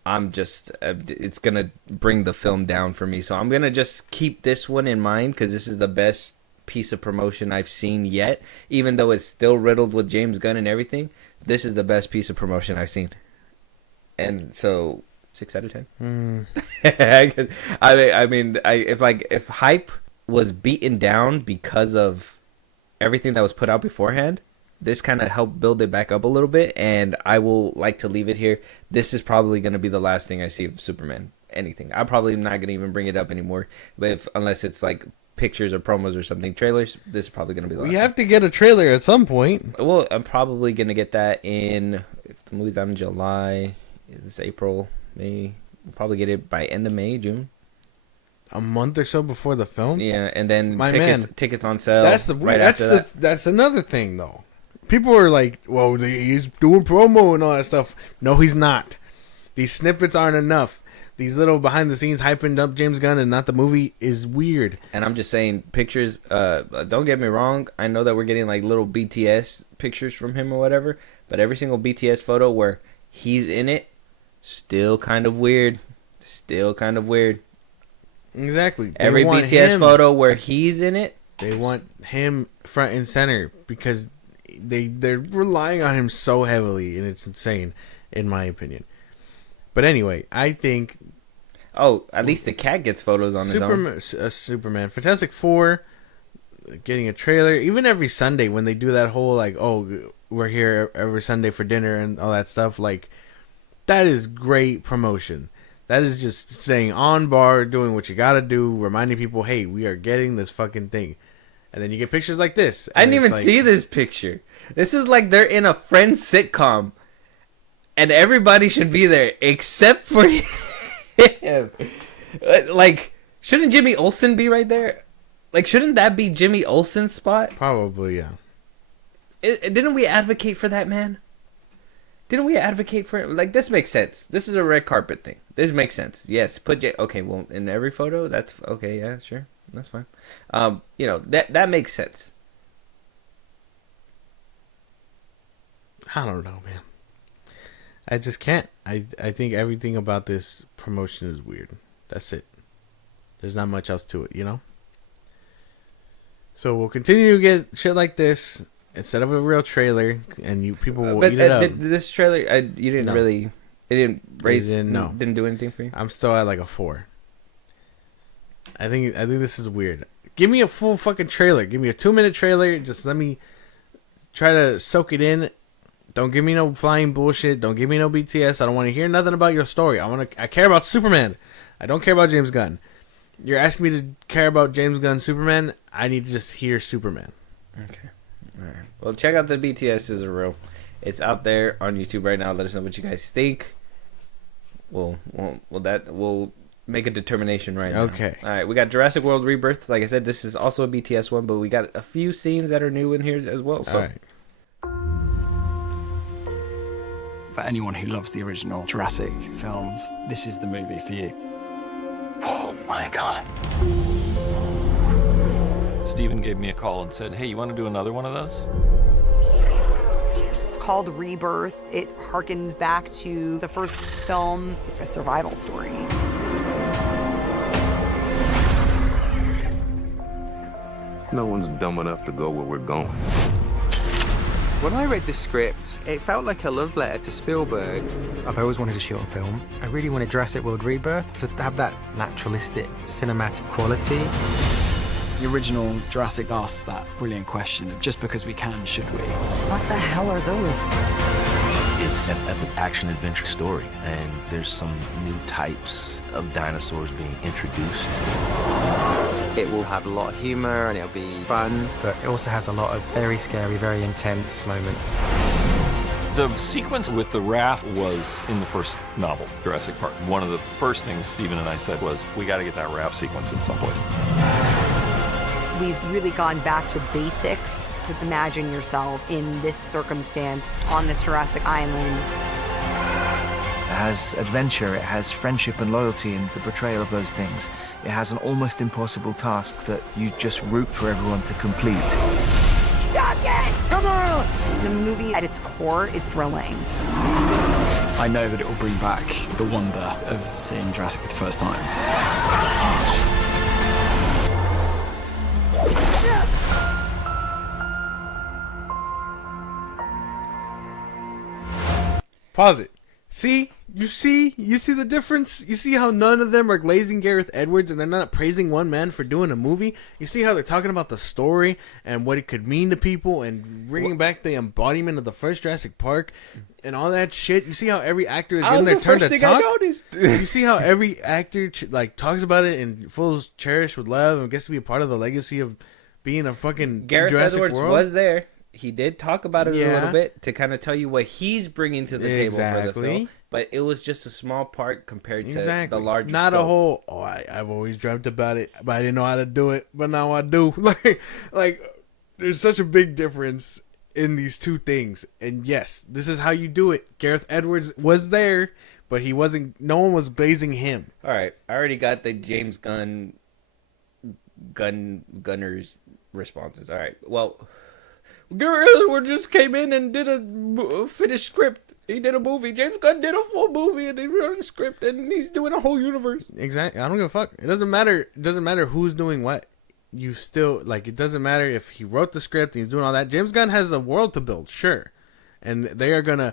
it's gonna bring the film down for me. So I'm gonna just keep this one in mind because this is the best piece of promotion I've seen yet. Even though it's still riddled with James Gunn and everything, this is the best piece of promotion I've seen. And so 6 out of 10. If hype was beaten down because of everything that was put out beforehand, this kind of helped build it back up a little bit, and I will like to leave it here. This is probably going to be the last thing I see of Superman. Anything. I'm probably not going to even bring it up anymore, but unless it's like pictures or promos or something, trailers, this is probably going to be the last. We have to get a trailer at some point. Well, I'm probably going to get that if the movie's out in July, it's April, May. We'll probably get it by end of May, June. A month or so before the film. Yeah, and then tickets on sale. That's another thing though. people are like, well, he's doing promo and all that stuff. No, he's not. These snippets aren't enough. These little behind the scenes hyping up James Gunn and not the movie is weird. And I'm just saying, pictures, don't get me wrong. I know that we're getting like little BTS pictures from him or whatever, but every single BTS photo where he's in it, still kind of weird. Still kind of weird. Exactly. Every BTS photo where he's in it, they want him front and center because they're relying on him so heavily, and it's insane, in my opinion. But anyway, I think... Oh, at least the cat gets photos on his own. Superman. Fantastic Four, getting a trailer. Even every Sunday when they do that whole, like, oh, we're here every Sunday for dinner and all that stuff, like, that is great promotion. That is just staying on bar, doing what you gotta do, reminding people, hey, we are getting this fucking thing. And then you get pictures like this. I didn't even see this picture. This is like they're in a Friends sitcom. And everybody should be there except for him. Like, shouldn't Jimmy Olsen be right there? Like, shouldn't that be Jimmy Olsen's spot? Probably, yeah. Didn't we advocate for that, man? Didn't we advocate for it? Like, this makes sense. This is a red carpet thing. This makes sense. Yes, okay, well, in every photo, that's... Okay, yeah, sure. That's fine. You know, that makes sense. I don't know, man. I just can't. I think everything about this promotion is weird. That's it. There's not much else to it, you know? So we'll continue to get shit like this instead of a real trailer, and people will eat it up. This trailer, you didn't really... It didn't raise... Didn't do anything for you? I'm still at like a 4. I think this is weird. Give me a full fucking trailer. Give me a 2-minute trailer. Just let me try to soak it in. Don't give me no flying bullshit. Don't give me no BTS. I don't want to hear nothing about your story. I care about Superman. I don't care about James Gunn. You're asking me to care about James Gunn's Superman. I need to just hear Superman. Okay. All right. Well, check out the BTS is real. It's out there on YouTube right now. Let us know what you guys think. We'll make a determination right now. Okay. All right. We got Jurassic World Rebirth. Like I said, this is also a BTS one, but we got a few scenes that are new in here as well. So. All right. For anyone who loves the original Jurassic films, this is the movie for you. Oh my God. Steven gave me a call and said, hey, you want to do another one of those? It's called Rebirth. It harkens back to the first film. It's a survival story. No one's dumb enough to go where we're going. When I read the script, it felt like a love letter to Spielberg. I've always wanted to shoot on film. I really wanted Jurassic World Rebirth to have that naturalistic, cinematic quality. The original Jurassic asked that brilliant question of just because we can, should we? What the hell are those? It's an epic action-adventure story, and there's some new types of dinosaurs being introduced. It will have a lot of humor and it'll be fun, but it also has a lot of very scary, very intense moments. The sequence with the raft was in the first novel, Jurassic Park. One of the first things Steven and I said was, we got to get that raft sequence in someplace. We've really gone back to basics to imagine yourself in this circumstance on this Jurassic Island. It has adventure, it has friendship and loyalty and the portrayal of those things. It has an almost impossible task that you just root for everyone to complete. Duncan! Come on! The movie at its core is thrilling. I know that it will bring back the wonder of seeing Jurassic for the first time. Pause it. See? You see the difference? You see how none of them are glazing Gareth Edwards and they're not praising one man for doing a movie? You see how they're talking about the story and what it could mean to people and bringing back the embodiment of the first Jurassic Park and all that shit? You see how every actor is getting their turn to talk? You see how every actor talks about it and feels cherished with love and gets to be a part of the legacy of being a fucking Gareth Jurassic Edwards World? Was there. He did talk about it a little bit to kind of tell you what he's bringing to the table for the film. But it was just a small part compared to the larger Not scope. a whole, I've always dreamt about it, but I didn't know how to do it, but now I do. Like, there's such a big difference in these two things. And yes, this is how you do it. Gareth Edwards was there, but he wasn't. No one was blazing him. All right, I already got the James Gunners responses. All right, well, Gareth Edwards just came in and did a finished script. He did a movie. James Gunn did a full movie, and he wrote a script, and he's doing a whole universe. Exactly. I don't give a fuck. It doesn't matter. It doesn't matter who's doing what. You still like. It doesn't matter if he wrote the script and he's doing all that. James Gunn has a world to build, sure, and they are gonna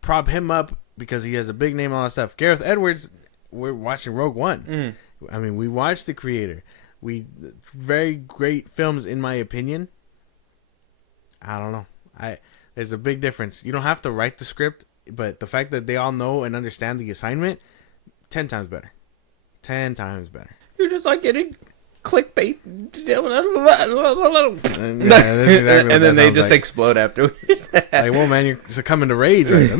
prop him up because he has a big name and all that stuff. Gareth Edwards, we're watching Rogue One. I mean, we watched The Creator. Very great films in my opinion. I don't know. There's a big difference. You don't have to write the script, but the fact that they all know and understand the assignment, 10 times better. 10 times better. You're just like getting clickbait. And then they just explode afterwards. Like, whoa, man, you're succumbing to rage right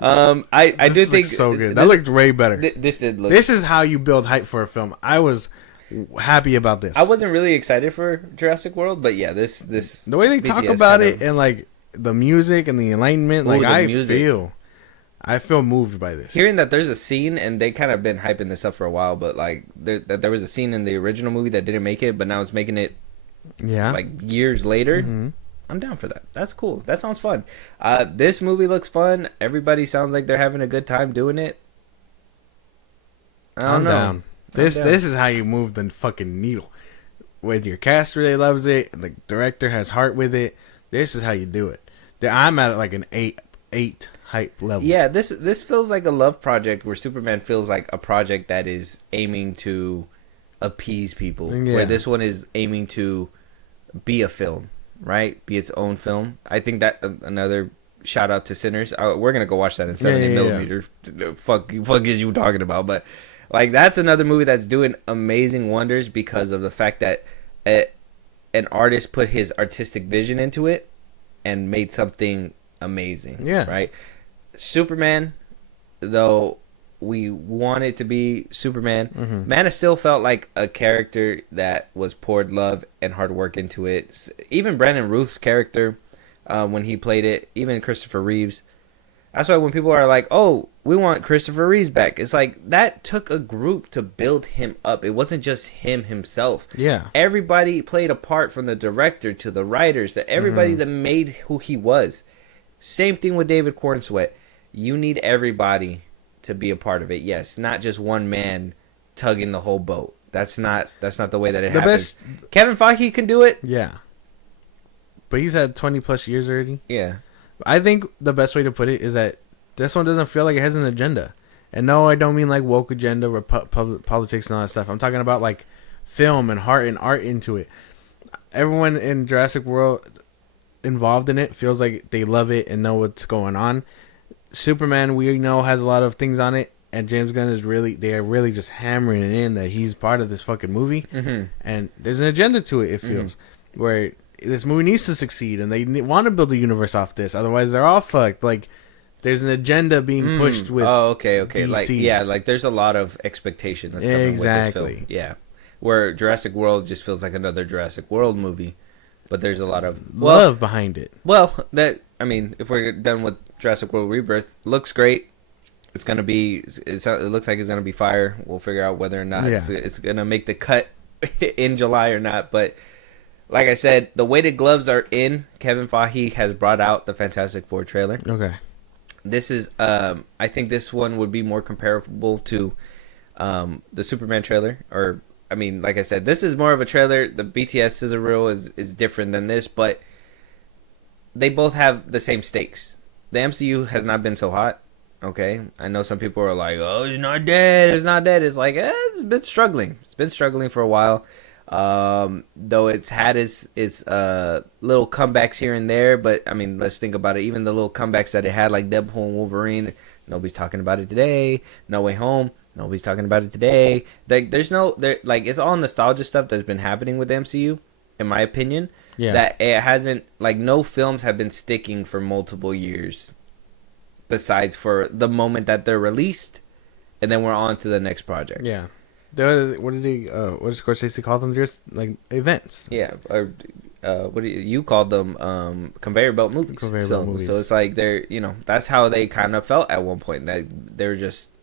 now. I do think so good. That looked way better. This did look. This is how you build hype for a film. I was happy about this. I wasn't really excited for Jurassic World, but yeah, this the way they talk about it and like the music and the alignment, like I feel moved by this. Hearing that there's a scene, and they kind of been hyping this up for a while, but like that there was a scene in the original movie that didn't make it, but now it's making it. Yeah. Like years later. Mm-hmm. I'm down for that. That's cool. That sounds fun. This movie looks fun. Everybody sounds like they're having a good time doing it. I'm down. This is how you move the fucking needle. When your cast really loves it, and the director has heart with it, this is how you do it. I'm at like an 8 hype level. Yeah, this feels like a love project where Superman feels like a project that is aiming to appease people. Yeah. Where this one is aiming to be a film, right? Be its own film. I think that another shout out to Sinners. We're gonna go watch that in 70 millimeter. Fuck is you talking about? But like that's another movie that's doing amazing wonders because of the fact that an artist put his artistic vision into it and made something amazing. Yeah. Right. Superman, though we want it to be Superman, Man of Steel felt like a character that was poured love and hard work into it. Even Brandon Routh's character, when he played it, even Christopher Reeves. That's why when people are like, oh, we want Christopher Reeves back, it's like that took a group to build him up. It wasn't just him himself. Yeah. Everybody played a part, from the director to the writers to everybody that made who he was. Same thing with David Cornsweet. You need everybody to be a part of it. Yes, not just one man tugging the whole boat. That's not the way that it happens. Kevin Feige can do it. Yeah. But he's had 20 plus years already. Yeah. I think the best way to put it is that this one doesn't feel like it has an agenda. And no, I don't mean like woke agenda or politics and all that stuff. I'm talking about like film and heart and art into it. Everyone in Jurassic World involved in it feels like they love it and know what's going on. Superman, we know, has a lot of things on it, and James Gunn they are really just hammering it in that he's part of this fucking movie, and there's an agenda to it. It feels where this movie needs to succeed, and they want to build a universe off this. Otherwise, they're all fucked. Like there's an agenda being pushed with. Oh, okay. DC. Like there's a lot of expectation that's coming with this film. Yeah, where Jurassic World just feels like another Jurassic World movie, but there's a lot of love behind it. Well, if we're done with Jurassic World Rebirth, looks great. It's gonna be. It looks like it's gonna be fire. We'll figure out whether or not it's gonna make the cut in July or not. But like I said, the weighted gloves are in. Kevin Feige has brought out the Fantastic Four trailer. Okay. This is. I think this one would be more comparable to the Superman trailer. Or like I said, this is more of a trailer. The BTS scissor reel is different than this, but they both have the same stakes. The MCU has not been so hot. Okay, I know some people are like, "Oh, it's not dead. It's not dead." It's like it's been struggling. It's been struggling for a while. Though it's had its little comebacks here and there, but let's think about it. Even the little comebacks that it had, like Deadpool and Wolverine, nobody's talking about it today. No Way Home, nobody's talking about it today. Like it's all nostalgia stuff that's been happening with the MCU, in my opinion. Yeah. That it hasn't, no films have been sticking for multiple years, besides for the moment that they're released, and then we're on to the next project. Yeah. What does Scorsese call them? Just like events. Yeah, what do you called them? Conveyor belt movies. So it's like they're, that's how they kind of felt at one point. That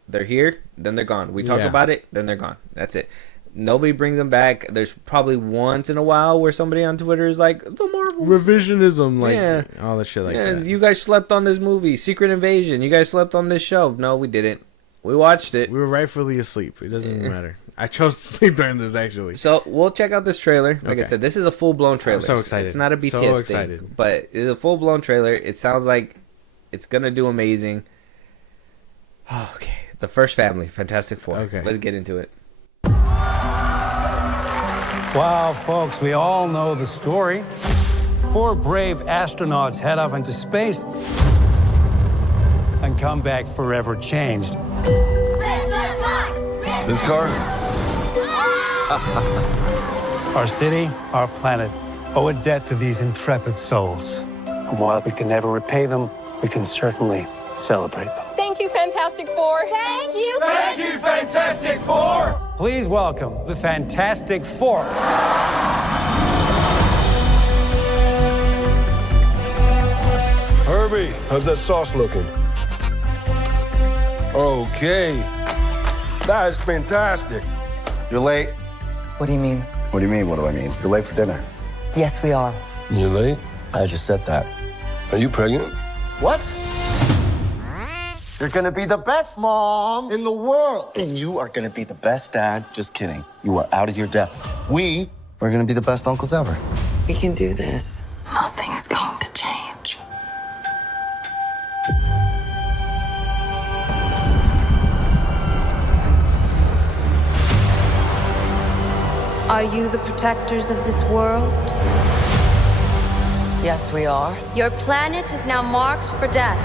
they're here, then they're gone. We talk about it, then they're gone. That's it. Nobody brings them back. There's probably once in a while where somebody on Twitter is like, the Marvels. Revisionism, all that shit like that. You guys slept on this movie, Secret Invasion. You guys slept on this show. No, we didn't. We watched it. We were rightfully asleep. It doesn't even matter. I chose to sleep during this, actually. So we'll check out this trailer. Like I said, this is a full-blown trailer. I'm so excited. It's not a BTS thing, but it's a full-blown trailer. It sounds like it's going to do amazing. Okay. The First Family, Fantastic Four. Okay. Let's get into it. Wow, folks, we all know the story. 4 brave astronauts head off into space and come back forever changed. This car? Our city, our planet, owe a debt to these intrepid souls. And while we can never repay them, we can certainly celebrate them. Thank you, Fantastic Four. Thank you. Thank you, Fantastic Four. Please welcome the Fantastic Four. Herbie, how's that sauce looking? Okay. That is fantastic. You're late. What do you mean? What do you mean, what do I mean? You're late for dinner. Yes, we are. You late? I just said that. Are you pregnant? What? You're gonna be the best mom in the world. And you are gonna be the best dad. Just kidding. You are out of your depth. We are gonna be the best uncles ever. We can do this. Nothing's going to change. Are you the protectors of this world? Yes, we are. Your planet is now marked for death.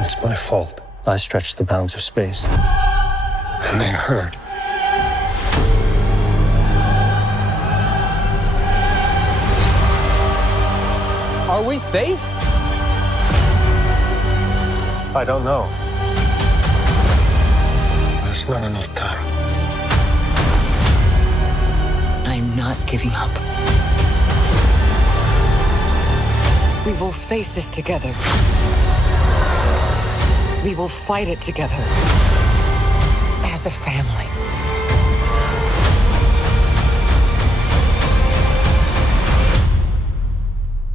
It's my fault. I stretched the bounds of space. And they hurt. Are we safe? I don't know. There's not enough time. I'm not giving up. We will face this together. We will fight it together. As a family.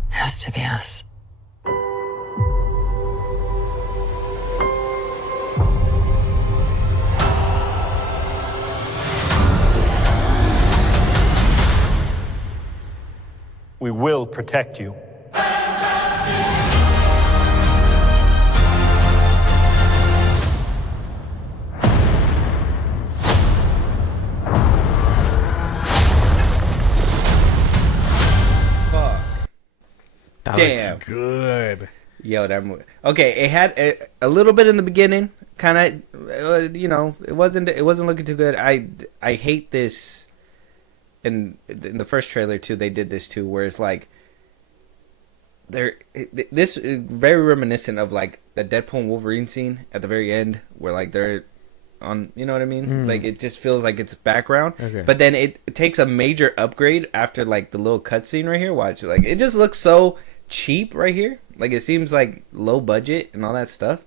Has to be us. We will protect you. That Damn. looks good. Yo, that movie. Okay, it had a little bit in the beginning, kind of, it wasn't looking too good. I hate this. In the first trailer too, they did this too, where it's like this is very reminiscent of like the Deadpool and Wolverine scene at the very end, where like they're on, you know what I mean? Like it just feels like it's background, but then it takes a major upgrade after like the little cutscene right here. Watch, like it just looks so cheap right here, like it seems like low budget and all that stuff,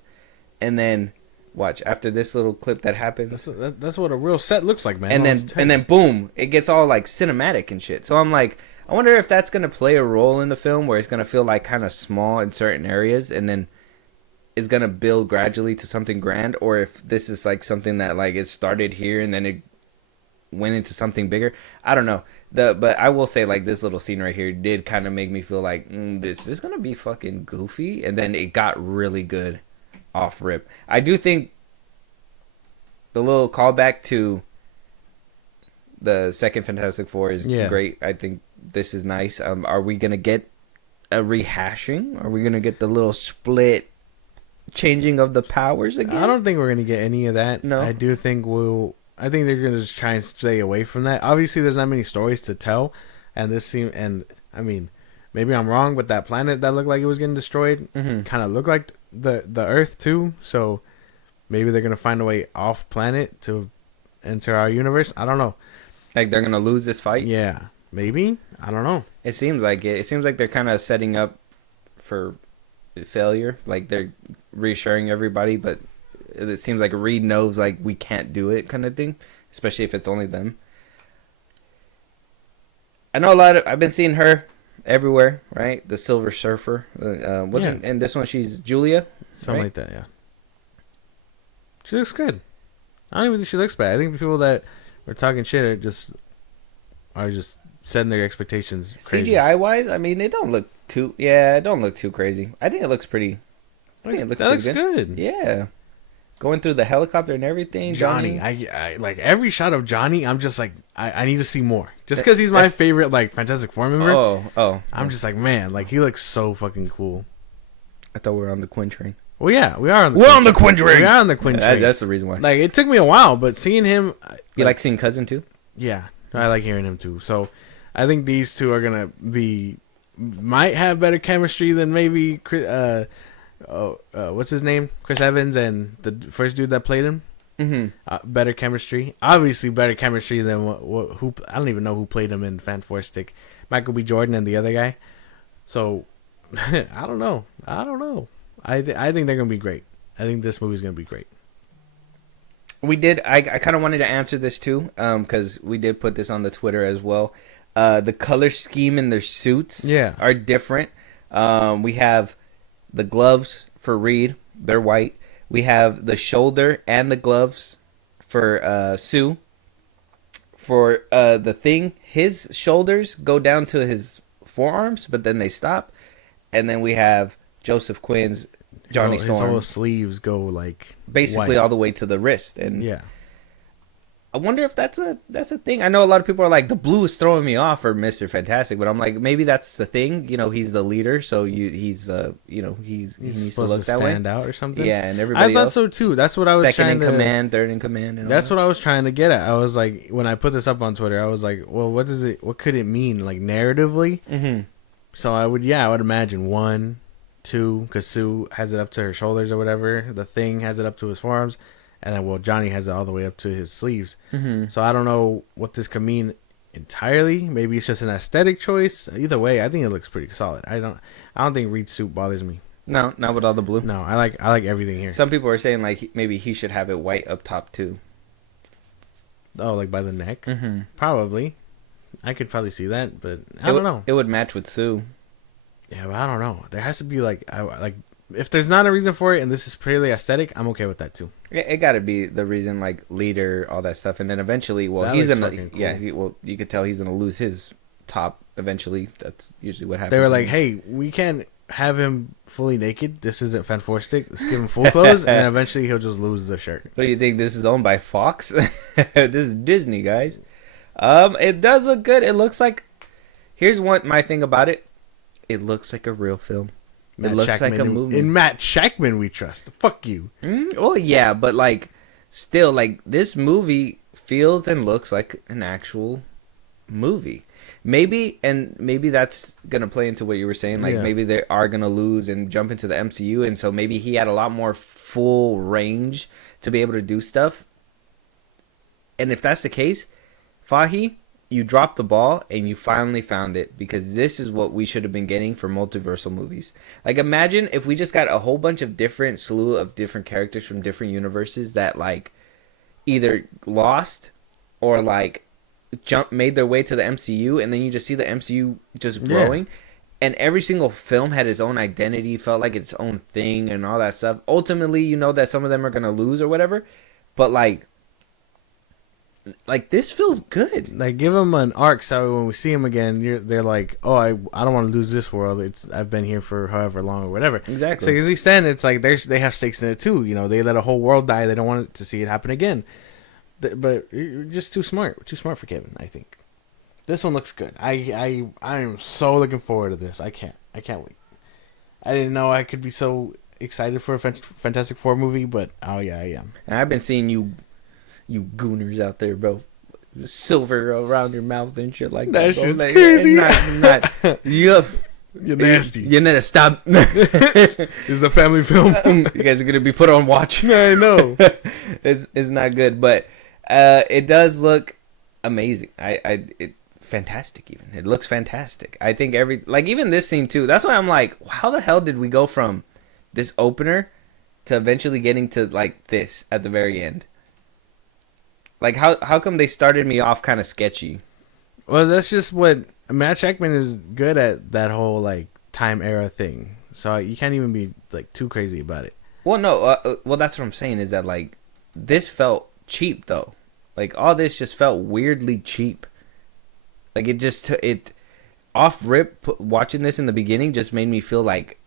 and then watch after this little clip that happens. That's what a real set looks like, man. And then boom, it gets all like cinematic and shit. So I'm like, I wonder if that's gonna play a role in the film, where it's gonna feel like kind of small in certain areas, and then it's gonna build gradually to something grand, or if this is like something that like it started here and then it went into something bigger. I don't know. But I will say, like, this little scene right here did kind of make me feel like this is gonna be fucking goofy, and then it got really good off rip. I do think the little callback to the second Fantastic Four is great. I think this is nice. Are we gonna get a rehashing? Are we gonna get the little split changing of the powers again? I don't think we're gonna get any of that. No, I do think I think they're gonna just try and stay away from that. Obviously, there's not many stories to tell, and I mean, maybe I'm wrong, but that planet that looked like it was getting destroyed kind of looked like the Earth too. So Maybe they're gonna find a way off planet to enter our universe. I don't know. Like they're gonna lose this fight. Yeah, maybe. I don't know. It seems like it. It seems like they're kind of setting up for failure. Like they're reassuring everybody, but it seems like Reed knows like we can't do it, kind of thing. Especially if it's only them. I know I've been seeing her everywhere, right? The Silver Surfer. Wasn't and this one she's Julia, something right? like that. Yeah. She looks good. I don't even think she looks bad. I think the people that were talking shit are just setting their expectations crazy. CGI wise, I mean, it don't look too. Yeah, it don't look too crazy. I think it looks pretty. I think it looks that looks pretty good. Yeah, going through the helicopter and everything. Johnny, I like every shot of Johnny. I'm just like, I need to see more. Just because he's my favorite like Fantastic Four member. Oh. I'm just like, man, like he looks so fucking cool. I thought we were on the Quinn train. Well, yeah, we are. We're on the Quinn train. We are on the Quinn train. That's the reason why. Like it took me a while, but seeing him. You like seeing Cousin too? Yeah, I like hearing him too. So I think these two are gonna might have better chemistry than maybe what's his name, Chris Evans, and the first dude that played him. Mm-hmm. Better chemistry, obviously better chemistry than who I don't even know who played him in Fantastic, Michael B. Jordan and the other guy. So I don't know. I think they're gonna be great. I think this movie's gonna be great. We did. I kind of wanted to answer this too, because we did put this on the Twitter as well. The color scheme in their suits are different. We have the gloves for Reed; they're white. We have the shoulder and the gloves for Sue. For the Thing, his shoulders go down to his forearms, but then they stop. And then we have Joseph Quinn's Johnny Storm. His whole sleeves go like basically white. all the way to the wrist, and yeah. I wonder if that's a thing. I know a lot of people are like, the blue is throwing me off for Mr. Fantastic, but I'm like, maybe that's the thing. You know, he's the leader, so he needs to look that way, stand out or something. Yeah, and everybody I thought else, so too. That's what I was second trying in command, third in command. And that's what I was trying to get at. I was like, when I put this up on Twitter, I was like, well, what could it mean, like narratively? Mm-hmm. So I would imagine 1, 2, because Sue has it up to her shoulders or whatever. The Thing has it up to his forearms. And then, Johnny has it all the way up to his sleeves. Mm-hmm. So I don't know what this could mean entirely. Maybe it's just an aesthetic choice. Either way, I think it looks pretty solid. I don't think Reed's suit bothers me. No, not with all the blue. No, I like everything here. Some people are saying like maybe he should have it white up top too. Oh, like by the neck? Mm-hmm. Probably. I could probably see that, but I don't know. It would match with Sue. Yeah, but I don't know. There has to be like if there's not a reason for it and this is purely aesthetic, I'm okay with that too. It got to be the reason, like leader, all that stuff, and then eventually, well, That he's looks gonna, fucking cool. yeah, you could tell he's gonna lose his top eventually. That's usually what happens. They were like, "Hey, we can't have him fully naked. This isn't Fantastic. Let's give him full clothes, and then eventually he'll just lose the shirt." What do you think? This is owned by Fox? This is Disney, guys. It does look good. It looks like. Here's my thing about it. It looks like a real film. It looks like a movie. In Matt Shackman, we trust. Fuck you. Well, yeah, but like, still, like this movie feels and looks like an actual movie. Maybe that's gonna play into what you were saying. Like maybe they are gonna lose and jump into the MCU, and so maybe he had a lot more full range to be able to do stuff. And if that's the case, Fahi, you dropped the ball and you finally found it, because this is what we should have been getting for multiversal movies. Like, imagine if we just got a whole bunch of different slew of different characters from different universes that like either lost or like made their way to the MCU, and then you just see the MCU just growing. And every single film had its own identity, felt like its own thing and all that stuff. Ultimately, you know that some of them are going to lose or whatever, but like this feels good. Like, give them an arc so when we see him again, they're like, oh, I don't want to lose this world. I've been here for however long or whatever. Exactly. So at least then it's like they have stakes in it too. You know, they let a whole world die. They don't want to see it happen again. But you're just too smart. Too smart for Kevin, I think. This one looks good. I am so looking forward to this. I can't wait. I didn't know I could be so excited for a Fantastic Four movie, but oh yeah, I am. And I've been seeing you gooners out there, bro. Silver around your mouth and shit like that. That shit's crazy. Yup. You're nasty. You need to stop. It's a family film. You guys are gonna be put on watch. I know. It's not good, but it does look amazing. Fantastic. Even it looks fantastic. I think even this scene too. That's why I'm like, how the hell did we go from this opener to eventually getting to like this at the very end? Like how come they started me off kind of sketchy? Well, that's just what Matt Shackman is good at, that whole like time era thing. So you can't even be like too crazy about it. Well, no. Well, that's what I'm saying is that like this felt cheap though. Like all this just felt weirdly cheap. Like it off rip. Watching this in the beginning just made me feel like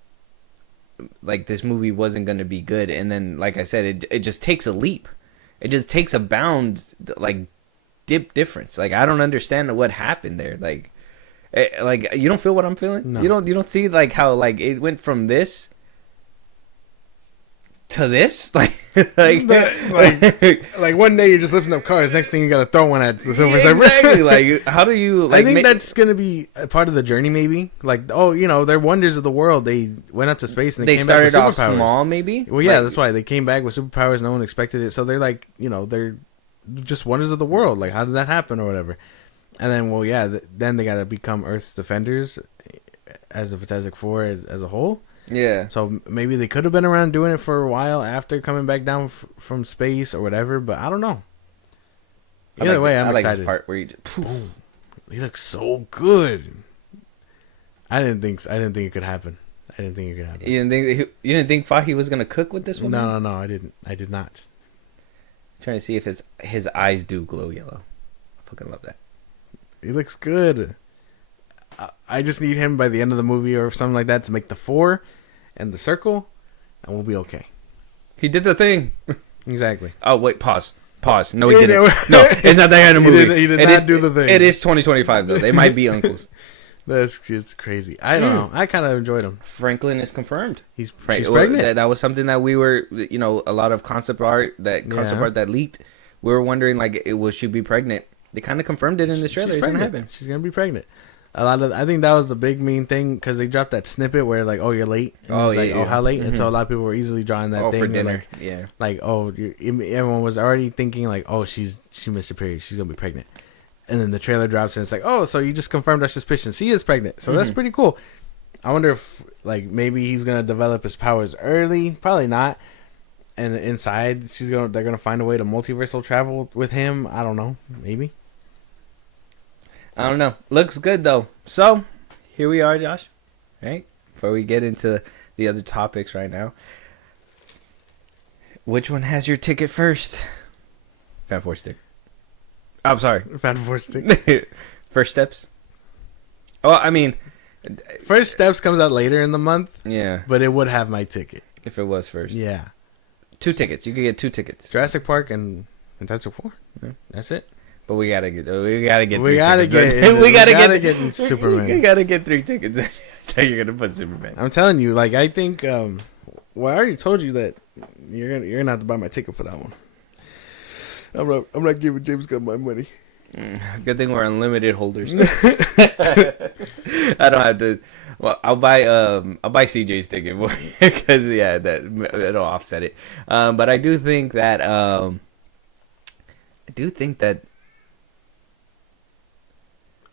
this movie wasn't gonna be good. And then, like I said, it just takes a leap. It just takes a bound, like dip difference. Like I don't understand what happened there. Like you don't feel what I'm feeling. No. You don't see like how like it went from this to this. Like one day you're just lifting up cars. Next thing you gotta throw one at the Silver Surfer. Exactly. Like how do you? Like, I think that's gonna be a part of the journey. Maybe like they're wonders of the world. They went up to space and they came back with started superpowers. off small, maybe. Well, yeah, that's why they came back with superpowers. No one expected it, so they're like they're just wonders of the world. Like how did that happen or whatever? And then then they gotta become Earth's defenders as a Fantastic Four as a whole. Yeah. So maybe they could have been around doing it for a while after coming back down from space or whatever, but I don't know. Either way, I'm excited. This part where boom. He looks so good. I didn't think it could happen. You didn't think Fahey was gonna cook with this one? No, I didn't. I did not. I'm trying to see if his eyes do glow yellow. I fucking love that. He looks good. I just need him by the end of the movie or something like that to make the 4 and the circle, and we'll be okay. He did the thing. Exactly. Oh wait, pause. No, he didn't. No, it's not that kind of movie. He did not do the thing. It is 2025 though. They might be uncles. It's crazy. I don't know. I kind of enjoyed him. Franklin is confirmed. She's pregnant. That was something that we were, a lot of concept art that leaked. We were wondering like, will she be pregnant? They kind of confirmed it in the trailer. It's gonna happen. She's gonna be pregnant. I think that was the big main thing because they dropped that snippet where like, oh, you're late. And how late? Mm-hmm. And so a lot of people were easily drawing that thing for dinner. Like, yeah. Like, everyone was already thinking like, oh, she missed her period. She's gonna be pregnant. And then the trailer drops and it's like, oh, so you just confirmed our suspicion. She is pregnant. So that's pretty cool. I wonder if like maybe he's gonna develop his powers early. Probably not. And inside, they're gonna find a way to multiversal travel with him. I don't know. Maybe. I don't know. Looks good though. So here we are, Josh. Right before we get into the other topics right now. Which one has your ticket first? Fan Four Stick. Oh, I'm sorry. Fan Four Stick. First Steps. Oh, I mean, First Steps comes out later in the month. Yeah, but it would have my ticket if it was first. Yeah, 2 tickets. You could get 2 tickets. Jurassic Park and Fantastic Four. Yeah. That's it. But we gotta get 3 tickets. We gotta get Superman. We gotta get 3 tickets. I thought you're gonna put Superman. I'm telling you, like I think. I already told you that you're gonna have to buy my ticket for that one. I'm not giving James Gunn my money. Good thing we're unlimited holders. I don't have to. Well, I'll buy CJ's ticket because that it'll offset it. But I do think that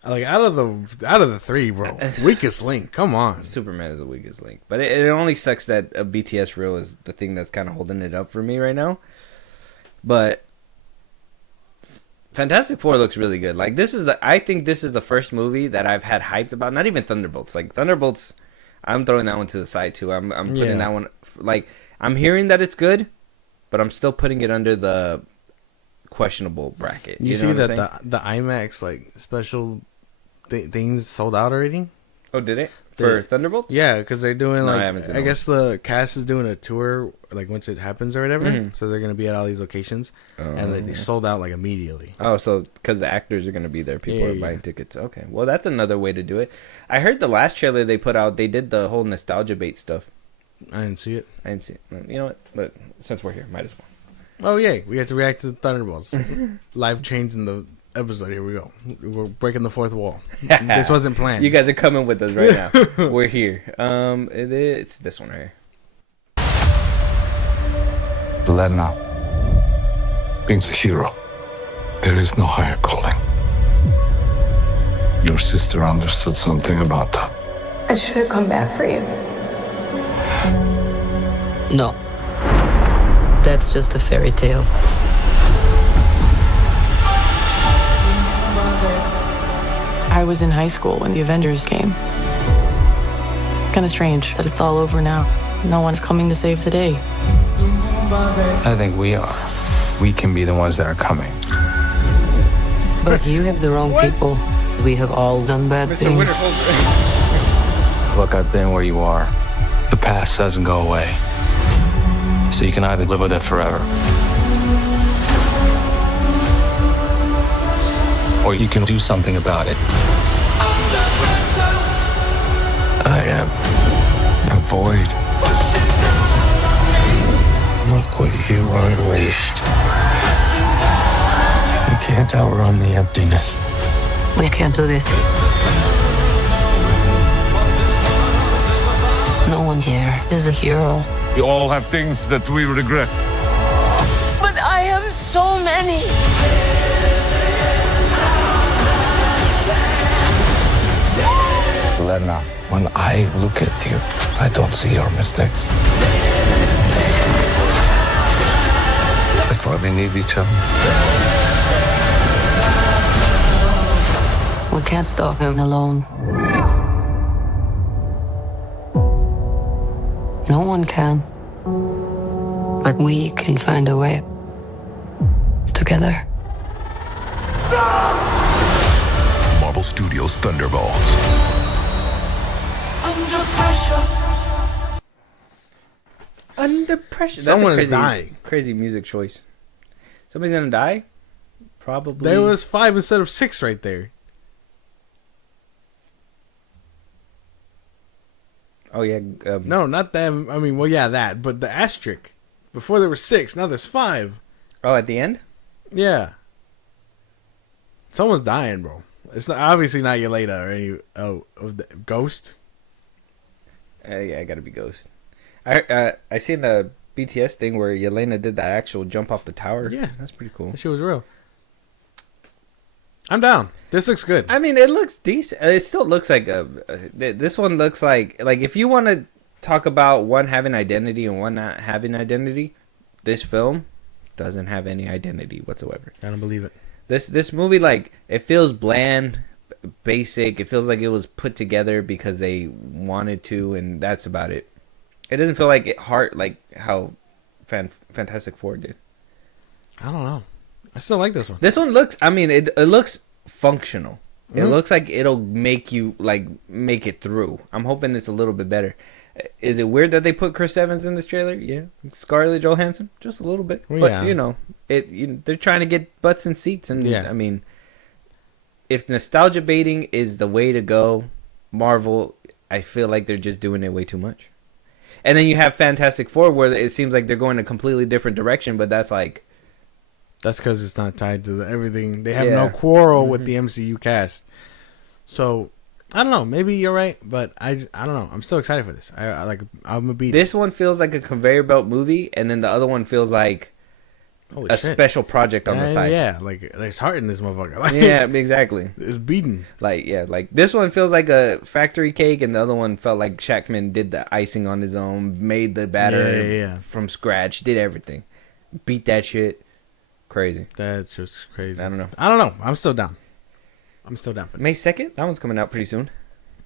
like out of the 3, bro, weakest link. Come on, Superman is the weakest link. But it only sucks that a BTS reel is the thing that's kind of holding it up for me right now. But Fantastic Four looks really good. Like I think this is the first movie that I've had hyped about. Not even Thunderbolts. Like Thunderbolts, I'm throwing that one to the side too. I'm putting that one, like, I'm hearing that it's good, but I'm still putting it under the questionable bracket. You see that the IMAX like special things sold out already? Oh, did it? For Thunderbolts? Yeah, because they're doing No, like, I haven't seen I guess the cast is doing a tour like once it happens or whatever. Mhm. So they're gonna be at all these locations, and they sold out like immediately. Oh, so because the actors are gonna be there, people are buying tickets. Okay, well that's another way to do it. I heard the last trailer they put out, they did the whole nostalgia bait stuff. I didn't see it. You know what? Look, since we're here, might as well. Oh yeah, we had to react to the Thunderbolts. Life changing the episode. Here we go. We're breaking the fourth wall. This wasn't planned. You guys are coming with us right now. We're here. It's this one right here. Lena means a hero. There is no higher calling. Your sister understood something about that. I should have come back for you. No. That's just a fairy tale. I was in high school when the Avengers came. Kind of strange that it's all over now. No one's coming to save the day. I think we are. We can be the ones that are coming. But you have the wrong people. We have all done bad things. Look, I've been where you are. The past doesn't go away. So you can either live with it forever, or you can do something about it. I am a void. Look what you unleashed. You can't outrun the emptiness. We can't do this. No one here is a hero. We all have things that we regret. But I have so many. Lena, when I look at you, I don't see your mistakes. That's why we need each other. We can't stop him alone. No one can. But we can find a way. Together. Marvel Studios Thunderbolts. Under pressure. Under pressure. Someone is dying. Crazy music choice. Somebody's gonna die? Probably. There was 5 instead of 6 right there. Oh yeah. No, not them. I mean, well, yeah, that. But the asterisk. Before there were 6. Now there's 5. Oh, at the end? Yeah. Someone's dying, bro. It's not, obviously not Yelena or any. Of the Ghost. Yeah, I gotta be Ghost. I seen a BTS thing where Yelena did that actual jump off the tower. Yeah, that's pretty cool. That shit was real. I'm down. This looks good. I mean, it looks decent. It still looks like this one looks like if you want to talk about one having identity and one not having identity, this film doesn't have any identity whatsoever. I don't believe it. This movie, like, it feels bland, basic. It feels like it was put together because they wanted to, and that's about it. It doesn't feel like like how Fantastic Four did. I don't know. I still like this one. This one looks, I mean, it looks functional. It looks like it'll make it through. I'm hoping it's a little bit better. Is it weird that they put Chris Evans in this trailer? Yeah. Scarlett Johansson? Just a little bit. Well, but, yeah. They're trying to get butts in seats. And, yeah. I mean, if nostalgia baiting is the way to go, Marvel, I feel like they're just doing it way too much. And then you have Fantastic Four, where it seems like they're going a completely different direction, but that's like... That's because it's not tied to everything. They have no quarrel with the MCU cast. So, I don't know. Maybe you're right, but I don't know. I'm still excited for this. I'm gonna be... This one feels like a conveyor belt movie, and then the other one feels like special project on the side. Yeah, like there's heart in this motherfucker. Like, yeah, exactly. It's beating. Like this one feels like a factory cake, and the other one felt like Shackman did the icing on his own, made the batter from scratch, did everything, beat that shit. Crazy. That's just crazy. I don't know. I'm still down. I'm still down for that. May 2nd? That one's coming out pretty soon.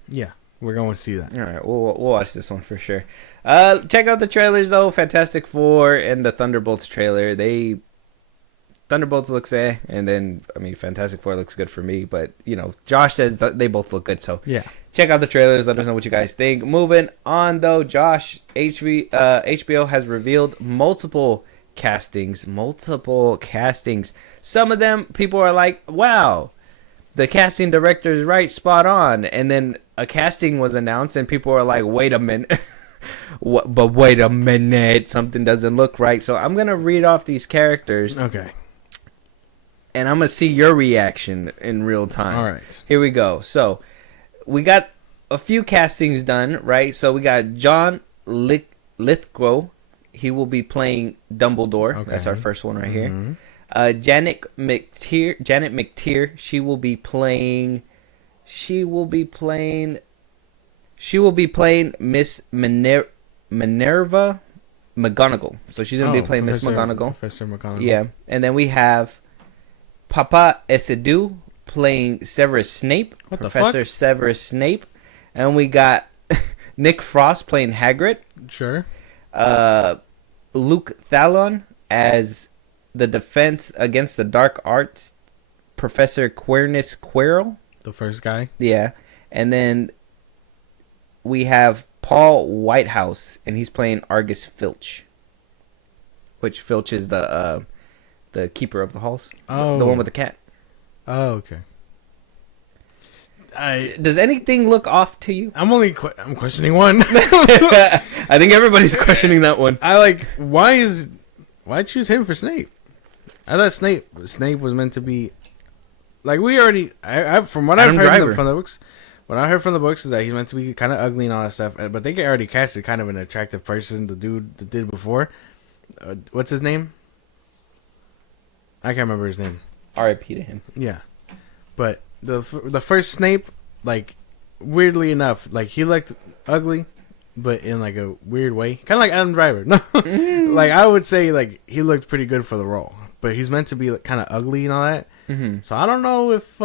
Yeah, we're going to see that. All right, we'll watch this one for sure. Check out the trailers though. Fantastic Four and the Thunderbolts trailer. Thunderbolts looks and then Fantastic Four looks good for me. But Josh says that they both look good. So yeah, check out the trailers. Let us know what you guys think. Moving on though, Josh, HBO has revealed multiple castings. Some of them people are like, wow, the casting director is right, spot on. And then a casting was announced and people are like, wait a minute. But wait a minute, something doesn't look right. So I'm gonna read off these characters. Okay. and I'm gonna see your reaction in real time. All right. Here we go. So we got a few castings done, right? So we got John Lithgow. He will be playing Dumbledore. Okay. That's our first one right here. Janet McTeer. She will be playing Miss Minerva McGonagall. So she's gonna be playing Miss McGonagall. Professor McGonagall. Yeah, and then we have Papa Esidou playing Severus Snape. Professor Severus Snape, and we got Nick Frost playing Hagrid. Sure. Luke Thalon as the Defense Against the Dark Arts, Professor Quirinius Quirrell. The first guy. Yeah. And then we have Paul Whitehouse, and he's playing Argus Filch. Which Filch is the keeper of the halls. Oh. The one with the cat. Oh, okay. Does anything look off to you? I'm questioning one. I think everybody's questioning that one. Why choose him for Snape? I thought Snape was meant to be like from what I've heard from the books. What I heard from the books is that he's meant to be kind of ugly and all that stuff, but they already casted kind of an attractive person. The dude that did before, what's his name? I can't remember his name. R.I.P. to him. Yeah, but the first Snape, like weirdly enough, like he looked ugly, but in like a weird way, kind of like Adam Driver. No, like I would say like he looked pretty good for the role, but he's meant to be like, kind of ugly and all that. Mm-hmm. So I don't know if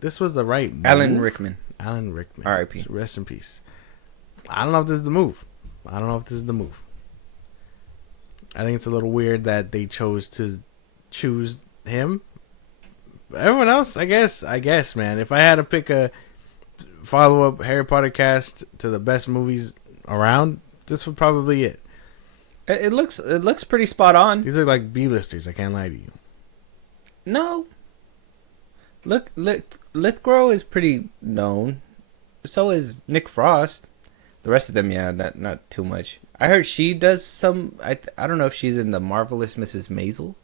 this was the right move. Alan Rickman. R.I.P. Rest in peace. I don't know if this is the move. I think it's a little weird that they chose to choose him. Everyone else, I guess, man. If I had to pick a follow-up Harry Potter cast to the best movies around, this would probably it. It looks pretty spot on. These are like B-listers. I can't lie to you. No. Look, Lithgow is pretty known. So is Nick Frost. The rest of them, yeah, not too much. I heard she does some. I don't know if she's in the Marvelous Mrs. Maisel.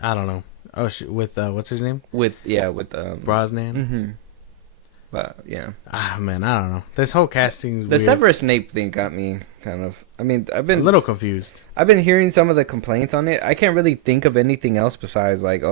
I don't know. Oh, with what's his name? With Brosnan. Mm-hmm. But yeah. Man, I don't know. This whole casting. The Severus Snape thing got me kind of. I mean, I've been a little confused. I've been hearing some of the complaints on it. I can't really think of anything else besides like,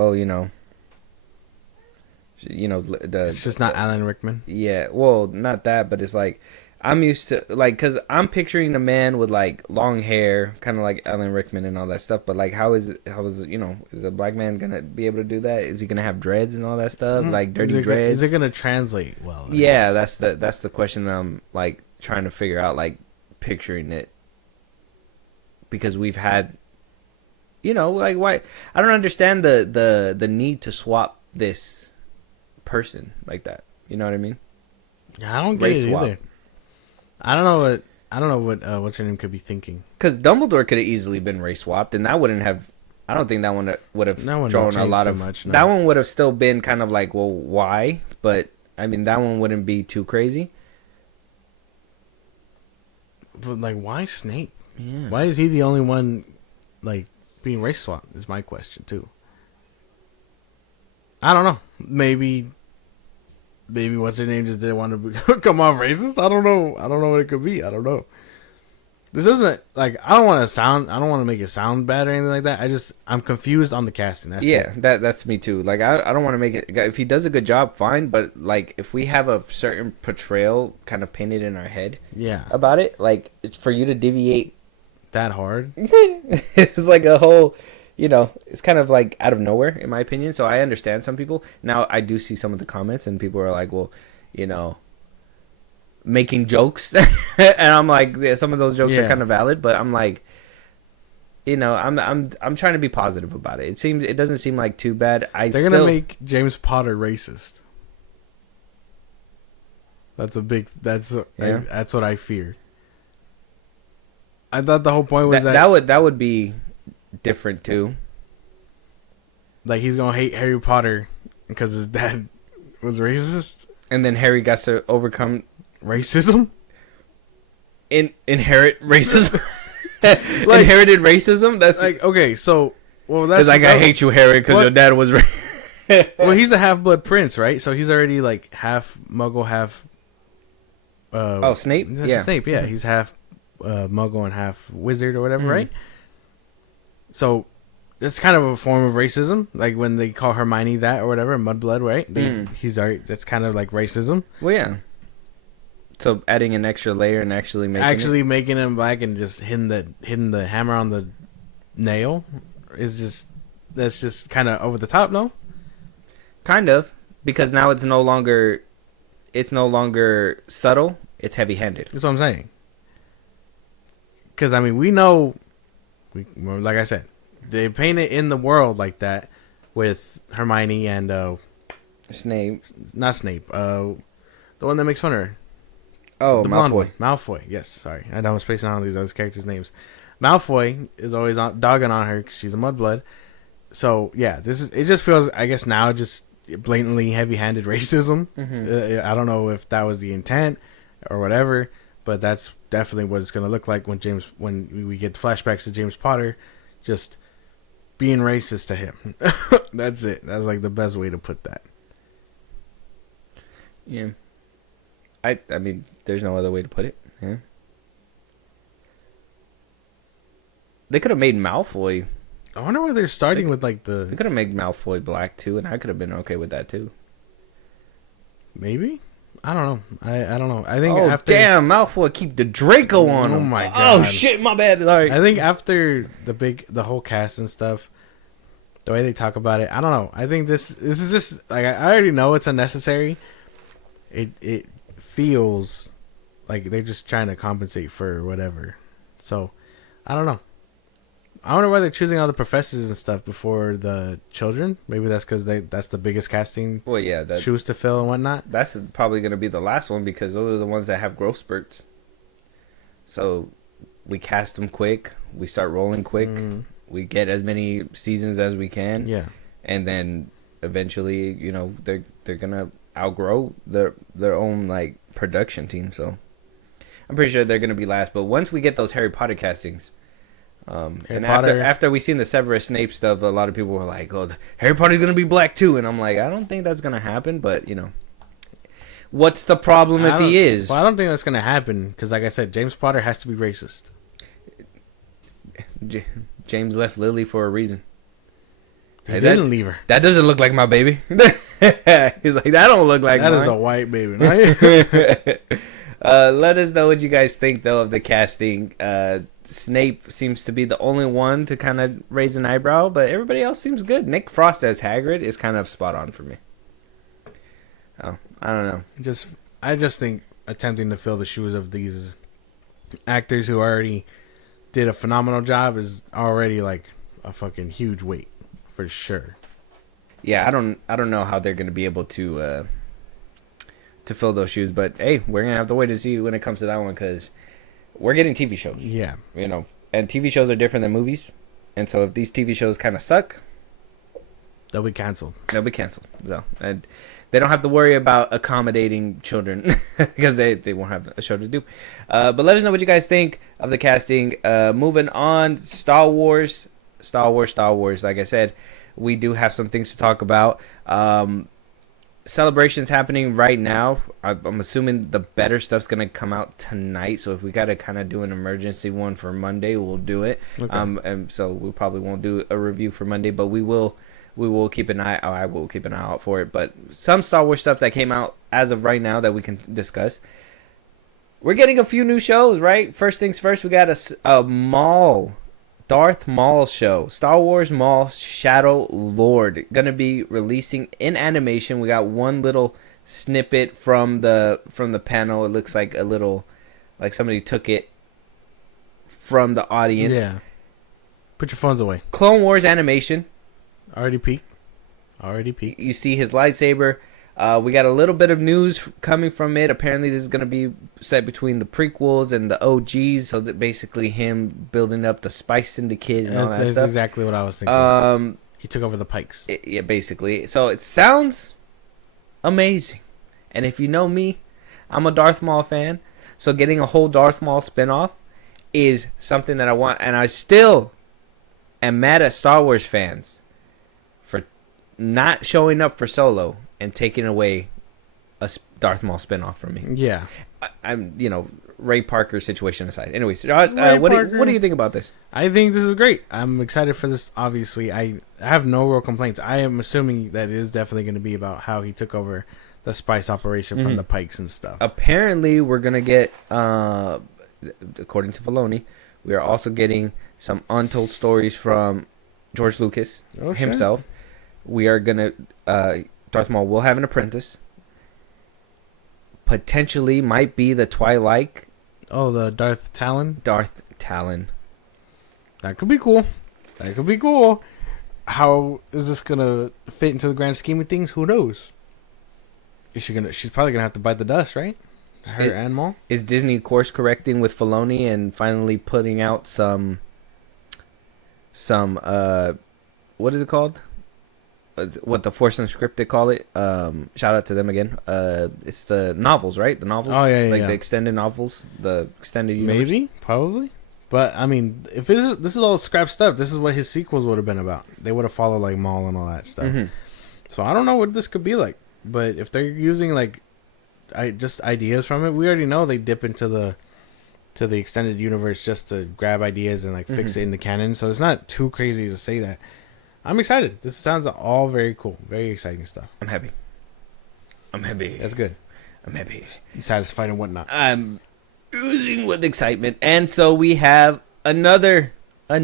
it's just not Alan Rickman. Yeah, well, not that, but it's like I'm used to because I'm picturing a man with like long hair, kind of like Alan Rickman and all that stuff. But like, is a black man gonna be able to do that? Is he gonna have dreads and all that stuff, like dirty dreads? Is it gonna translate well? Yeah, that's the question that I'm like trying to figure out, like picturing it, because we've had, like why I don't understand the need to swap this person like that. You know what I mean? Yeah, I don't get it either. I don't know what what's her name could be thinking. Because Dumbledore could have easily been race swapped, and that wouldn't have. I don't think that one would have drawn a lot of. Much, no. That one would have still been kind of like, well, why? But I mean, that one wouldn't be too crazy. But like, why Snape? Yeah. Why is he the only one like being race swapped? Is my question too. I don't know. Maybe what's her name just didn't want to come off racist. I don't know what it could be. I don't know. This isn't like I don't want to make it sound bad or anything like that. I'm confused on the casting. That's me too. Like I don't want to make it. If he does a good job, fine. But like if we have a certain portrayal kind of painted in our head, about it, like it's for you to deviate that hard. It's like a whole. It's kind of like out of nowhere, in my opinion. So I understand some people. Now, I do see some of the comments, and people are like, well, making jokes. And I'm like, yeah, some of those jokes are kind of valid, but I'm like, I'm trying to be positive about it. It doesn't seem like too bad. They're going to make James Potter racist. That's what I fear. I thought the whole point was that would be different too. Like he's gonna hate Harry Potter because his dad was racist, and then Harry got to overcome racism. Inherit racism. Inherited racism. That's like okay. So Well, that's like, I hate you, Harry, because your dad was. Well, he's a half-blood prince, right? So he's already like half Muggle, half. Snape. Yeah, Snape. Yeah, he's half Muggle and half wizard or whatever, right? So it's kind of a form of racism, like when they call Hermione that or whatever, mudblood, right? He's already. That's kind of like racism. Well, yeah. So adding an extra layer and actually making him black and just hitting the hammer on the nail is that's just kind of over the top, no? Kind of, because now it's no longer subtle. It's heavy-handed. That's what I'm saying. Because I mean, we know, like I said, they paint it in the world like that with Hermione and Snape. Not Snape. The one that makes fun of her. Oh, the blonde one. Malfoy. Yes, sorry. I know I'm spacing on these other characters' names. Malfoy is always dogging on her because she's a mudblood. So yeah, it just feels, I guess now, just blatantly heavy-handed racism. I don't know if that was the intent or whatever, but that's definitely what it's going to look like when we get flashbacks to James Potter, just being racist to him. That's it. That's like the best way to put that. Yeah. I mean, there's no other way to put it. Yeah. They could have made Malfoy. I wonder why they're starting with like the. They could have made Malfoy black too, and I could have been okay with that too. Maybe. I don't know. I don't know. I think. Oh damn! Malfoy keep the Draco on him. Oh my god! Oh shit! My bad. Sorry. I think after the whole cast and stuff, the way they talk about it, I don't know. I think this is just like, I already know it's unnecessary. It feels like they're just trying to compensate for whatever. So I don't know. I wonder why they're choosing all the professors and stuff before the children. Maybe that's because that's the biggest casting shoes to fill and whatnot. That's probably going to be the last one because those are the ones that have growth spurts. So we cast them quick. We start rolling quick. We get as many seasons as we can. Yeah. And then eventually, they're going to outgrow their own like production team. So I'm pretty sure they're going to be last. But once we get those Harry Potter castings, and after we seen the Severus Snape stuff, a lot of people were like, "Oh, Harry Potter's gonna be black too," and I'm like, I don't think that's gonna happen. But what's the problem if he is? Well, I don't think that's gonna happen because, like I said, James Potter has to be racist. James left Lily for a reason. He didn't leave her. That doesn't look like my baby. He's like, that don't look like that. Mine. Is a white baby. Right? Let us know what you guys think though of the casting. Snape seems to be the only one to kind of raise an eyebrow, but everybody else seems good. Nick Frost as Hagrid is kind of spot on for me. Oh, I don't know. I just think attempting to fill the shoes of these actors who already did a phenomenal job is already like a fucking huge weight for sure. Yeah, I don't know how they're going to be able to fill those shoes, but hey, we're gonna have to wait to see when it comes to that one because we're getting TV shows. Yeah, and TV shows are different than movies, and so if these TV shows kind of suck, they'll be canceled. So, and they don't have to worry about accommodating children because they won't have a show to do. But let us know what you guys think of the casting. Moving on, Star Wars. Like I said, we do have some things to talk about. Celebrations happening right now. I'm assuming the better stuff's gonna come out tonight. So if we gotta kind of do an emergency one for Monday, we'll do it. Okay. And so we probably won't do a review for Monday, but we will keep an eye. I will keep an eye out for it. But some Star Wars stuff that came out as of right now that we can discuss. We're getting a few new shows, right? First things first, we got a Maul. Darth Maul show. Star Wars Maul Shadow Lord. Gonna be releasing in animation. We got one little snippet from the panel. It looks like a little, like somebody took it from the audience. Yeah. Put your phones away. Clone Wars animation. Already peaked. You see his lightsaber. We got a little bit of news coming from it. Apparently, this is going to be set between the prequels and the OGs, so that basically him building up the Spice Syndicate and all that stuff. That's exactly what I was thinking. He took over the Pikes. Yeah, basically. So it sounds amazing. And if you know me, I'm a Darth Maul fan. So getting a whole Darth Maul spinoff is something that I want. And I still am mad at Star Wars fans for not showing up for Solo and taking away a Darth Maul spinoff from me. Yeah. I'm, Ray Parker situation aside. Anyways, what do you think about this? I think this is great. I'm excited for this. Obviously, I have no real complaints. I am assuming that it is definitely going to be about how he took over the spice operation from the Pikes and stuff. Apparently, we're going to get, according to Filoni, we are also getting some untold stories from George Lucas himself. Sure. We are going to, Darth Maul will have an apprentice. Potentially might be the Twilight. Oh, the Darth Talon? Darth Talon. That could be cool. How is this going to fit into the grand scheme of things? Who knows? She's probably going to have to bite the dust, right? Her and Maul. Is Disney course correcting with Filoni and finally putting out some what is it called? What the Force Unscripted call it? Shout out to them again. It's the novels, right? The novels. Oh yeah, the extended novels, the extended universe. Maybe, probably. But I mean, if this is all scrap stuff, this is what his sequels would have been about. They would have followed like Maul and all that stuff. Mm-hmm. So I don't know what this could be like. But if they're using like, just ideas from it, we already know they dip into the extended universe just to grab ideas and like fix it in the canon. So it's not too crazy to say that. I'm excited. This sounds all very cool. Very exciting stuff. I'm happy. That's good. I'm happy. Satisfied and whatnot. I'm oozing with excitement. And so we have another. We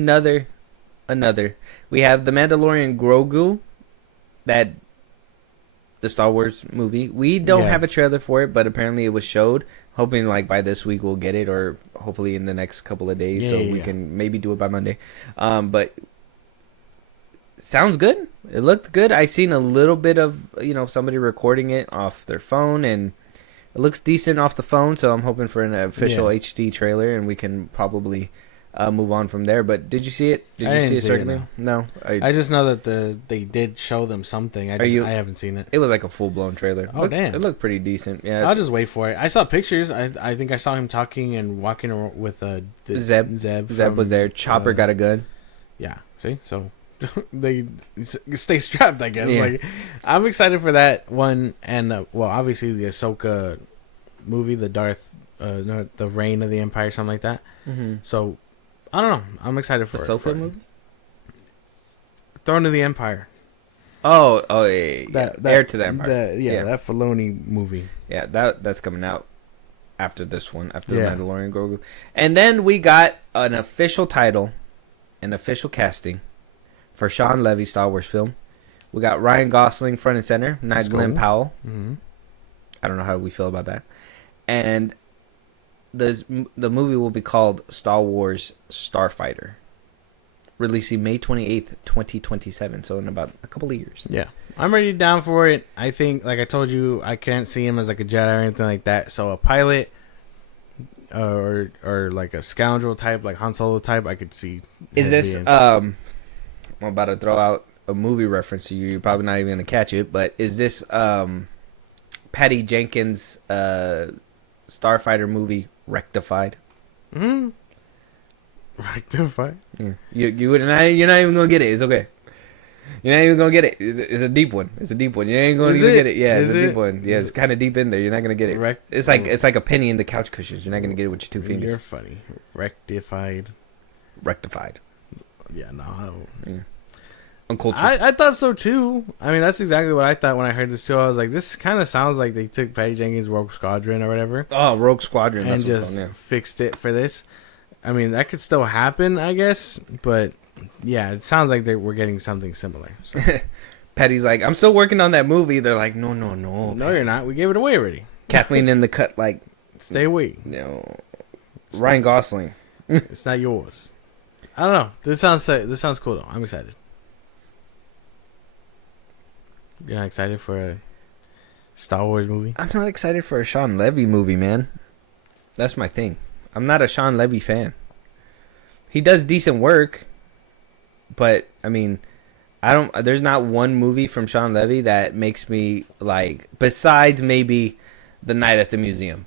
have the Mandalorian Grogu, the Star Wars movie. We don't have a trailer for it, but apparently it was showed. Hoping like by this week we'll get it, or hopefully in the next couple of days, we can maybe do it by Monday. But sounds good. It looked good. I seen a little bit of somebody recording it off their phone, and it looks decent off the phone. So I'm hoping for an official HD trailer, and we can probably move on from there. But did you see it? Did you see it circling? No. I just know that they did show them something. I haven't seen it. It was like a full blown trailer. Oh damn! It looked pretty decent. Yeah, I'll just wait for it. I saw pictures. I think I saw him talking and walking with Zeb. Zeb was there. Chopper got a gun. Yeah. See, so they stay strapped, I guess. Like, I'm excited for that one, and obviously the Ahsoka movie, the the Reign of the Empire, something like that. Mm-hmm. So I don't know. I'm excited for Ahsoka movie. Throne of the Empire. Oh yeah. That Heir to the Empire. That Filoni movie. Yeah, that's coming out after this one, after the Mandalorian Grogu, and then we got an official title, an official casting for Sean Levy's Star Wars film. We got Ryan Gosling front and center, not Glenn Powell. Mm-hmm. I don't know how we feel about that. And the movie will be called Star Wars Starfighter, releasing May 28th, 2027, so in about a couple of years. Yeah. I'm already down for it. I think, like I told you, I can't see him as like a Jedi or anything like that. So a pilot or like a scoundrel type, like Han Solo type, I could see. Is this... I'm about to throw out a movie reference to you. You're probably not even going to catch it, but is this Patty Jenkins' Starfighter movie Rectified? Mm-hmm. Rectified? Yeah. You're not even going to get it. It's okay. You're not even going to get it. It's a deep one. You ain't going to get it. Yeah, it's a deep one. Yeah, it's kind of deep in there. You're not going to get it. It's like a penny in the couch cushions. You're not going to get it with your two fingers. You're funny. Rectified. Yeah, no, I don't. Yeah. Uncultured. I thought so too. I mean, that's exactly what I thought when I heard this too. I was like, this kind of sounds like they took Patty Jenkins' Rogue Squadron or whatever. Oh, Rogue Squadron. And just fixed it for this. I mean, that could still happen, I guess. But yeah, it sounds like we're getting something similar. So. Patty's like, I'm still working on that movie. They're like, no. No, you're not. We gave it away already. Kathleen in the cut, like, stay away. No, Ryan Gosling. It's not yours. I don't know. This sounds cool though. I'm excited. You're not excited for a Star Wars movie? I'm not excited for a Sean Levy movie, man. That's my thing. I'm not a Sean Levy fan. He does decent work, but I mean, there's not one movie from Sean Levy that makes me like, besides maybe The Night at the Museum,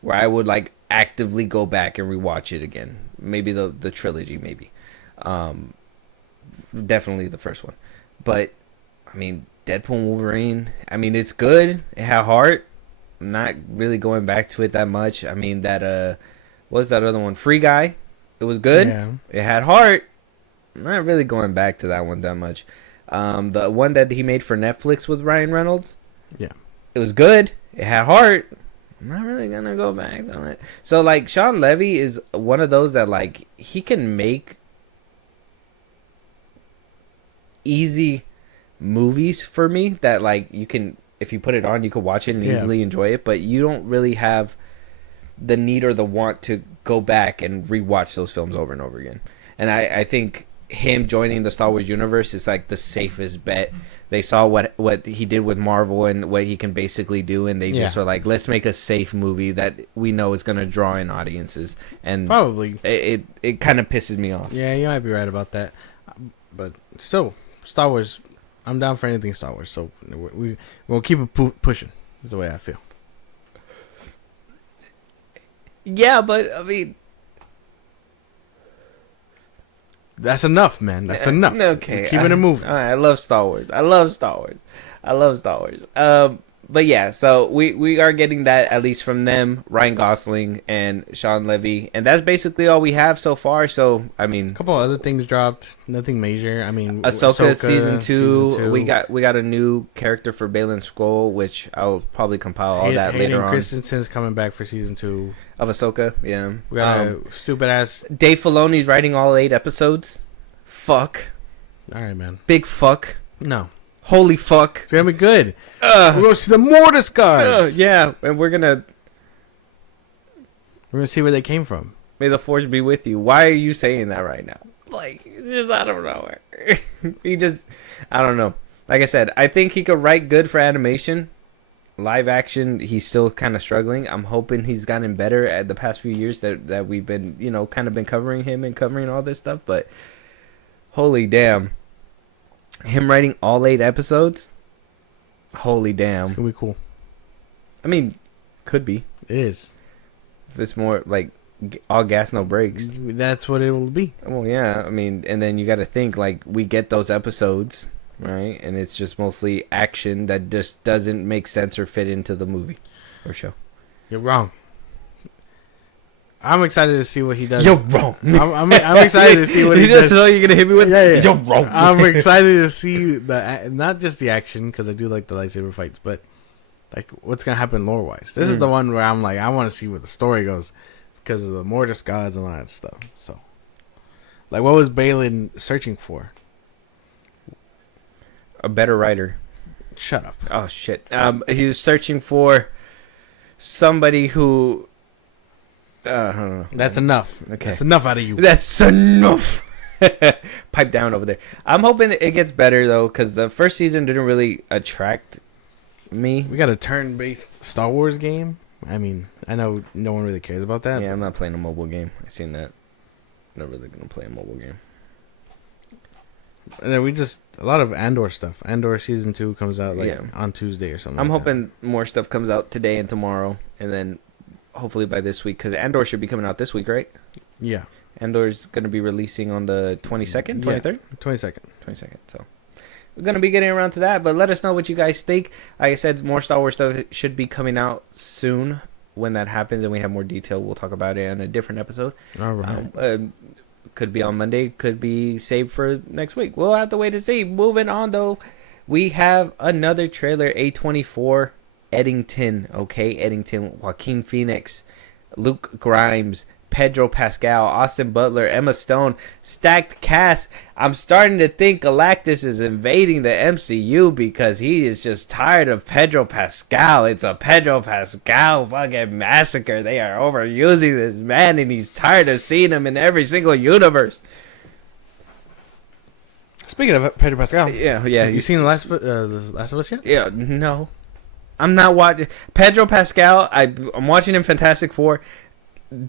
where I would like actively go back and rewatch it again. Maybe the trilogy, maybe. definitely the first one. But I mean, Deadpool and Wolverine. I mean, it's good. It had heart. I'm not really going back to it that much. I mean, that what's that other one? Free Guy. It was good. Yeah. It had heart. I'm not really going back to that one that much. The one that he made for Netflix with Ryan Reynolds. Yeah. It was good. It had heart. I'm not really gonna go back on it. So like Sean Levy is one of those that like he can make easy movies for me that like you can, if you put it on, you could watch it and easily enjoy it, but you don't really have the need or the want to go back and rewatch those films over and over again. And I think him joining the Star Wars universe is like the safest bet. They saw what he did with Marvel and what he can basically do, and they just were like, let's make a safe movie that we know is going to draw in audiences. And probably it kind of pisses me off. Yeah, you might be right about that. But still, Star Wars, I'm down for anything Star Wars. So we'll keep it pushing. Is the way I feel. Yeah, but I mean, that's enough, man. That's enough. Okay, keeping it moving. All right, I love Star Wars. But yeah, so we are getting that at least from them, Ryan Gosling and Sean Levy, and that's basically all we have so far. So I mean, a couple other things dropped, nothing major. I mean, Ahsoka season 2. We got a new character for Baylan Skoll, which I'll probably compile all that later on. Christensen's coming back for season 2 of Ahsoka. Yeah, we got a stupid ass. Dave Filoni's writing all 8 episodes. Fuck. All right, man. Big fuck. No. Holy fuck. It's gonna be good. We're gonna see the Mortis guys. Yeah, and we're gonna see where they came from. May the force be with you. Why are you saying that right now? Like, it's just out of nowhere. I don't know. Like I said, I think he could write good for animation. Live action, he's still kind of struggling. I'm hoping he's gotten better at the past few years that we've been, kind of been covering him and covering all this stuff. But holy damn. Him writing all 8 episodes? Holy damn. It's gonna be cool. I mean, could be. It is. If it's more like all gas, no brakes. That's what it will be. Well, yeah. I mean, and then you got to think, like, we get those episodes, right? And it's just mostly action that just doesn't make sense or fit into the movie or show. You're wrong. I'm excited to see what he does. You're wrong. I'm excited to see what he does. That's all you're gonna hit me with. Yeah. You're wrong. I'm excited to see not just the action, because I do like the lightsaber fights, but like what's gonna happen lore wise. This is the one where I'm like, I want to see where the story goes because of the Mortis gods and all that stuff. So, like, what was Baylan searching for? A better writer. Shut up. Oh shit. He was searching for somebody who. That's enough. Okay. That's enough out of you. That's enough. Pipe down over there. I'm hoping it gets better though, because the first season didn't really attract me. We got a turn-based Star Wars game. I mean, I know no one really cares about that. Yeah, I'm not playing a mobile game. I seen that. I'm not really gonna play a mobile game. And then a lot of Andor stuff. Andor season 2 comes out on Tuesday or something. I'm hoping more stuff comes out today and tomorrow, and then hopefully by this week, because Andor should be coming out this week, right? Yeah. Andor's going to be releasing on the 22nd, 23rd? 22nd. 22nd, so we're going to be getting around to that, but let us know what you guys think. Like I said, more Star Wars stuff should be coming out soon. When that happens and we have more detail, we'll talk about it in a different episode. All right. Could be on Monday, could be saved for next week. We'll have to wait and see. Moving on, though, we have another trailer, A24, Eddington, okay? Eddington, Joaquin Phoenix, Luke Grimes, Pedro Pascal, Austin Butler, Emma Stone, stacked cast. I'm starting to think Galactus is invading the MCU because he is just tired of Pedro Pascal. It's a Pedro Pascal fucking massacre. They are overusing this man, and he's tired of seeing him in every single universe. Speaking of Pedro Pascal, yeah, you seen the Last of Us yet? Yeah, no, I'm not watching Pedro Pascal. I'm watching him Fantastic Four.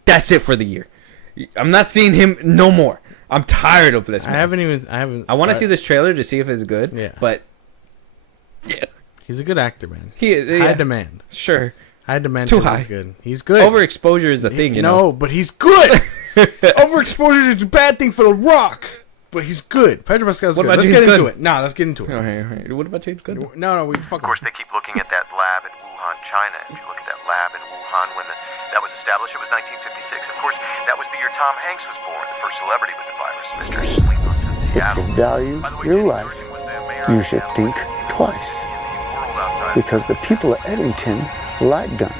That's it for the year. I'm not seeing him no more. I'm tired of this, man. I want to see this trailer to see if it's good. Yeah. But yeah. He's a good actor, man. He is high demand. Sure. High demand. Too high. He's good. He's good. Overexposure is a thing, you know. No, but he's good. Overexposure is a bad thing for The Rock. but he's good. Pedro Pascal's What good. about Let's James get into Gunn? it. Nah, let's get into it. Okay. What about James Gunn? No, we fuck. Of course, they keep looking at that lab in Wuhan, China. If you look at that lab in Wuhan when that was established, it was 1956. Of course, that was the year Tom Hanks was born, the first celebrity with the virus, Mr. Sleepless in If Seattle. you value your life, you should think twice. Because the people of Eddington like guns.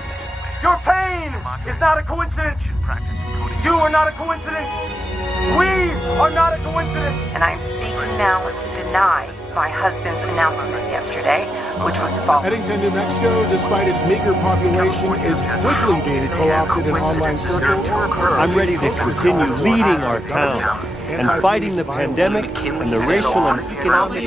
Your pain is not a coincidence. You are not a coincidence. We are not a coincidence. And I am speaking now to deny my husband's announcement yesterday, which was false. Eddington, New Mexico, despite its meager population, is quickly being co-opted in online circles. I'm ready to continue leading our town and fighting the pandemic and the racial and economic.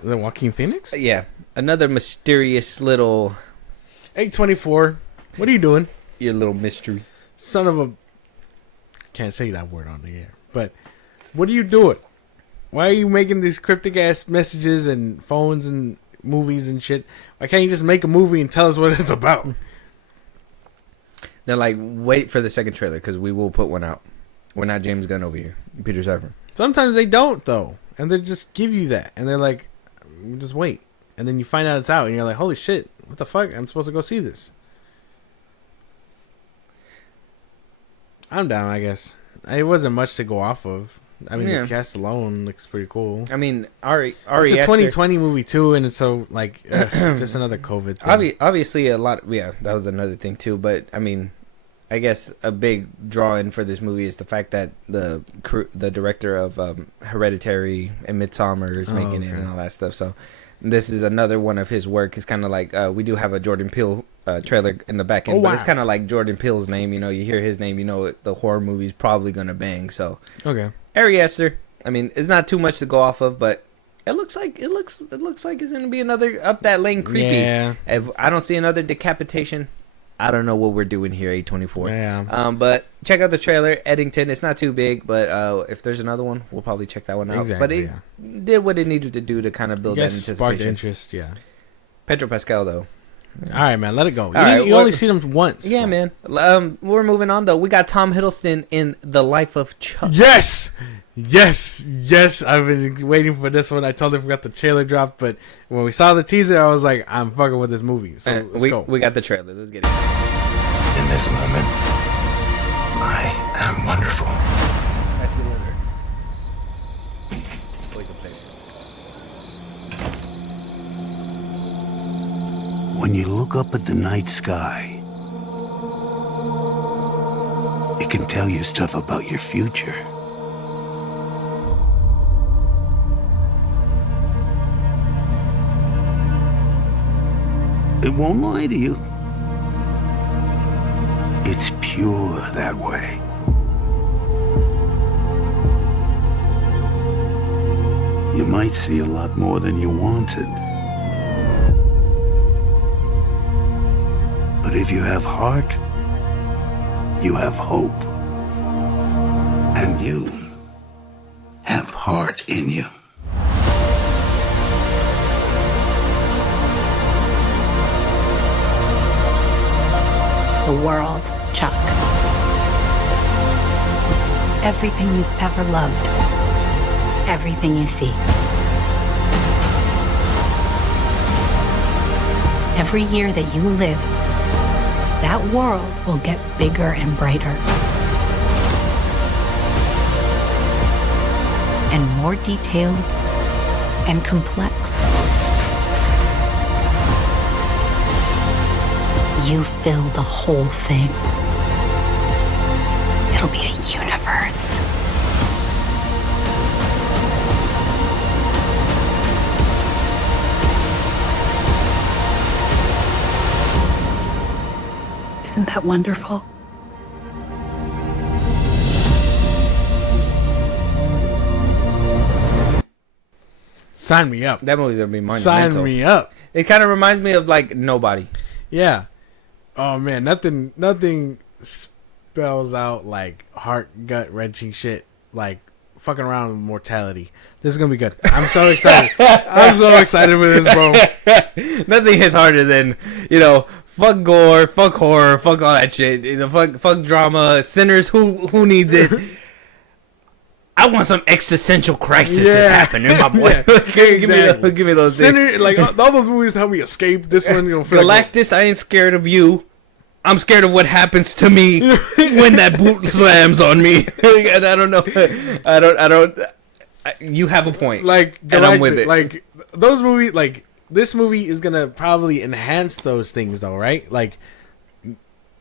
Is that Joaquin Phoenix? Yeah, another mysterious little. 824. What are you doing? Your little mystery. Son of a. Can't say that word on the air. But what are you doing? Why are you making these cryptic ass messages and phones and movies and shit? Why can't you just make a movie and tell us what it's about? They're like, wait for the second trailer because we will put one out. We're not James Gunn over here. Peter Safran. Sometimes they don't though, and they just give you that, and they're like, just wait, and then you find out it's out, and you're like, holy shit, what the fuck? I'm supposed to go see this. I'm down, I guess. It wasn't much to go off of. I mean, the cast alone looks pretty cool. I mean, Ari it's a 2020 movie too, and it's so like just another COVID thing. Obviously, a lot. Yeah, that was another thing too. But I mean, I guess a big draw-in for this movie is the fact that the director of Hereditary and Midsommar is making it and all that stuff. So this is another one of his work. It's kind of like we do have a Jordan Peele trailer in the back end, but it's kind of like Jordan Peele's name. You know, you hear his name, you know the horror movie's probably gonna bang. So okay, Ari Aster. I mean, it's not too much to go off of, but it looks like it's gonna be another up that lane creepy. Yeah. If I don't see another decapitation, I don't know what we're doing here, 824. Yeah. But check out the trailer, Eddington. It's not too big, but if there's another one, we'll probably check that one out. Exactly, but it did what it needed to do to kind of build that anticipation. Sparked interest, yeah. Pedro Pascal, though. All right, man, let it go. You only see them once. Yeah, man. We're moving on, though. We got Tom Hiddleston in The Life of Chuck. Yes! I've been waiting for this one. I totally forgot the trailer dropped, but when we saw the teaser, I was like, I'm fucking with this movie. So let's go. We got the trailer. Let's get it. In this moment, I am wonderful. When you look up at the night sky, it can tell you stuff about your future. It won't lie to you. It's pure that way. You might see a lot more than you wanted. But if you have heart, you have hope. And you have heart in you. The world, Chuck. Everything you've ever loved. Everything you see. Every year that you live, that world will get bigger and brighter. And more detailed and complex. You fill the whole thing. It'll be a universe. Isn't that wonderful? Sign me up. That movie's gonna be monumental. Sign me up. It kind of reminds me of like Nobody. Yeah. Oh man, nothing spells out like heart gut wrenching shit, like fucking around with mortality. This is gonna be good. I'm so excited. I'm so excited for this, bro. Nothing hits harder than, fuck gore, fuck horror, fuck all that shit. Fuck drama, sinners. Who needs it? I want some existential crisis is happening, my boy. Yeah. give me those Sinner, things. like all those movies help me escape. This one, Galactus, I ain't scared of you. I'm scared of what happens to me when that boot slams on me. And I don't know. I don't. You have a point. Like, and I'm with it. Like those movies, like this movie is gonna probably enhance those things, though, right? Like,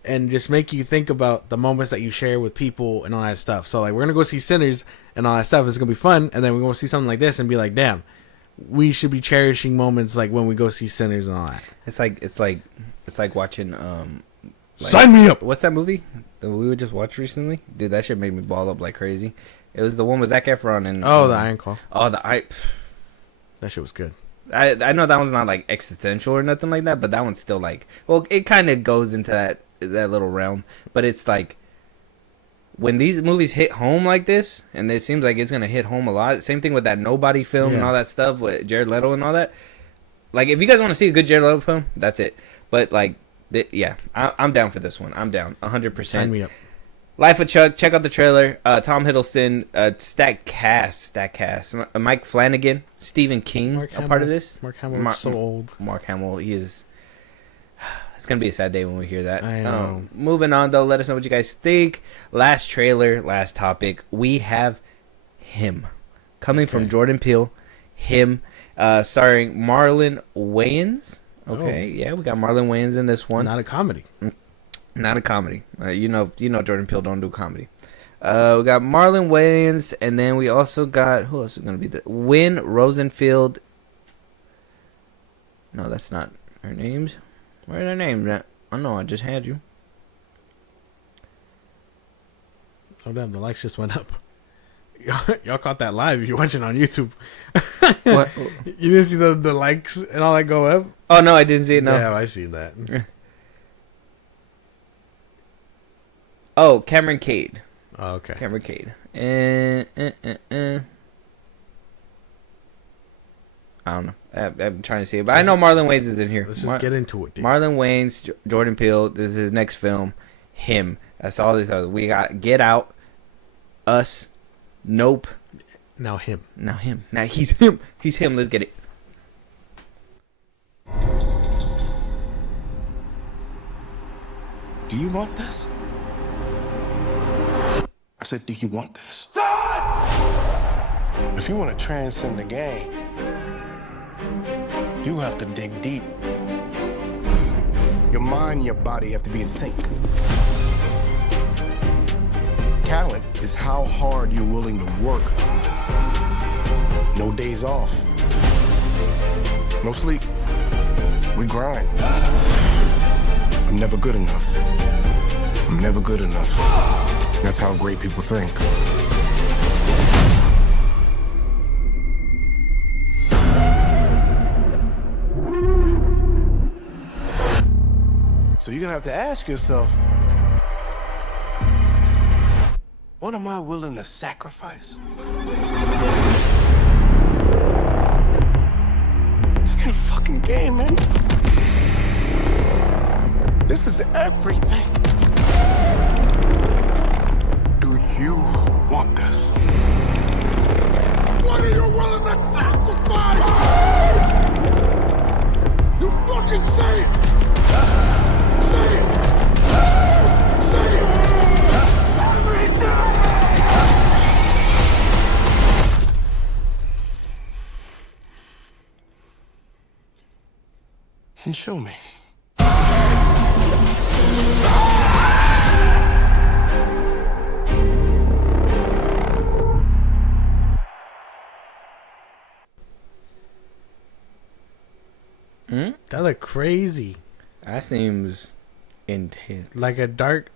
and just make you think about the moments that you share with people and all that stuff. So, like, we're gonna go see Sinners and all that stuff. It's gonna be fun, and then we're gonna see something like this and be like, damn, we should be cherishing moments like when we go see Sinners and all that. It's like watching. Sign me up. What's that movie that we just watched recently? Dude, that shit made me ball up like crazy. It was the one with Zac Efron and the Iron Claw. Oh, that shit was good. I know that one's not like existential or nothing like that, but that one's still like, well, it kind of goes into that little realm. But it's like when these movies hit home like this, and it seems like it's gonna hit home a lot. Same thing with that Nobody film and all that stuff with Jared Leto and all that. Like, if you guys want to see a good Jared Leto film, that's it. But like, I'm down for this one. I'm down 100%. Sign me up. Life of Chuck. Check out the trailer. Tom Hiddleston. Stacked cast. Mike Flanagan. Stephen King. A part of this. Mark Hamill is so old. Mark Hamill. He is. It's gonna be a sad day when we hear that. I know. Moving on though. Let us know what you guys think. Last trailer. Last topic. We have Him, coming from Jordan Peele. Him, starring Marlon Wayans. Okay, yeah, we got Marlon Wayans in this one. Not a comedy. Not a comedy. You know, Jordan Peele don't do comedy. We got Marlon Wayans, and then we also got, who else is gonna be the Wynn Rosenfield? No, that's not her names. Where are their names at? I know I just had you. Oh damn, the likes just went up. Y'all caught that live if you're watching on YouTube. What? You didn't see the likes and all that go up? Oh no, I didn't see it. No. Yeah, I seen that. Oh, Cameron Cade. Oh, okay. Cameron Cade. I don't know. I'm trying to see it, but I know Marlon Wayans is in here. Let's just get into it, dude. Marlon Wayans, Jordan Peele. This is his next film. Him. That's all this. We got Get Out, Us, Nope. Now Him. Now he's him. He's him. Let's get it. Do you want this? I said, do you want this? If you want to transcend the game, you have to dig deep. Your mind and your body have to be in sync. Talent is how hard you're willing to work. No days off. No sleep. We grind. I'm never good enough. I'm never good enough. That's how great people think. So you're gonna have to ask yourself, what am I willing to sacrifice? This ain't a fucking game, man. This is everything. Do you want this? What are you willing to sacrifice? You fucking say it! Say it! Say it! Everything! And show me. That looked crazy. That seems intense. Like a dark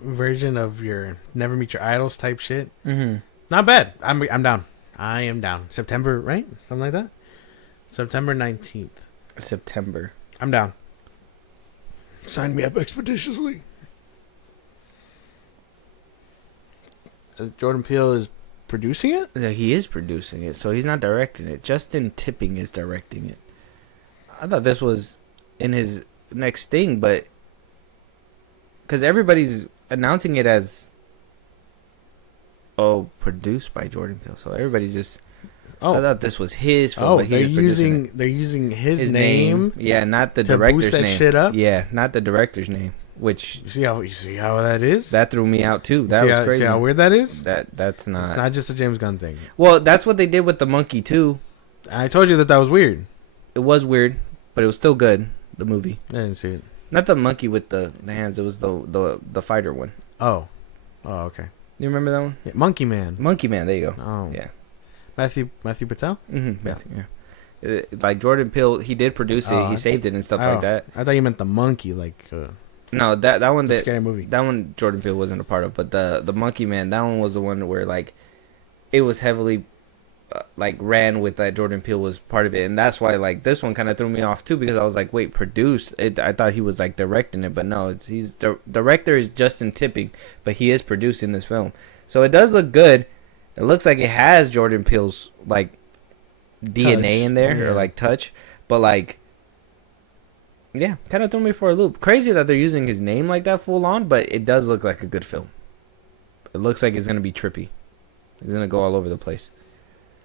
version of your Never Meet Your Idols type shit. Mm-hmm. Not bad. I'm down. I am down. September, right? Something like that? September 19th. September. I'm down. Sign me up expeditiously. Jordan Peele is producing it? Yeah, he is producing it, so he's not directing it. Justin Tipping is directing it. I thought this was in his next thing, but because everybody's announcing it as produced by Jordan Peele, so everybody's just. I thought this was his film. But they're using his name. Yeah, not the to director's boost that name. shit up. Yeah, not the director's name. Which you see how that is. That threw me out too. That was crazy. See how weird that is. That's not. It's not just a James Gunn thing. Well, that's what they did with the monkey too. I told you that was weird. It was weird, but it was still good. The movie. I didn't see it. Not the monkey with the hands. It was the fighter one. Oh, okay. You remember that one? Yeah, Monkey Man. Monkey Man. There you go. Oh, yeah. Matthew Patel. Mm-hmm. Matthew. Yeah. Like Jordan Peele, he did produce it. He saved it and stuff like that. I thought you meant the monkey, No, that one the scary movie. That one Jordan Peele wasn't a part of, but the Monkey Man, that one was the one where like it was heavily ran with that Jordan Peele was part of it, and that's why like this one kind of threw me off too, because I was like, wait, produced it? I thought he was like directing it, but no, he's the director is Justin Tipping, but he is producing this film, so it does look good. It looks like it has Jordan Peele's like DNA in there or like touch, but like. Yeah, kind of threw me for a loop. Crazy that they're using his name like that full on, but it does look like a good film. It looks like it's going to be trippy. It's going to go all over the place.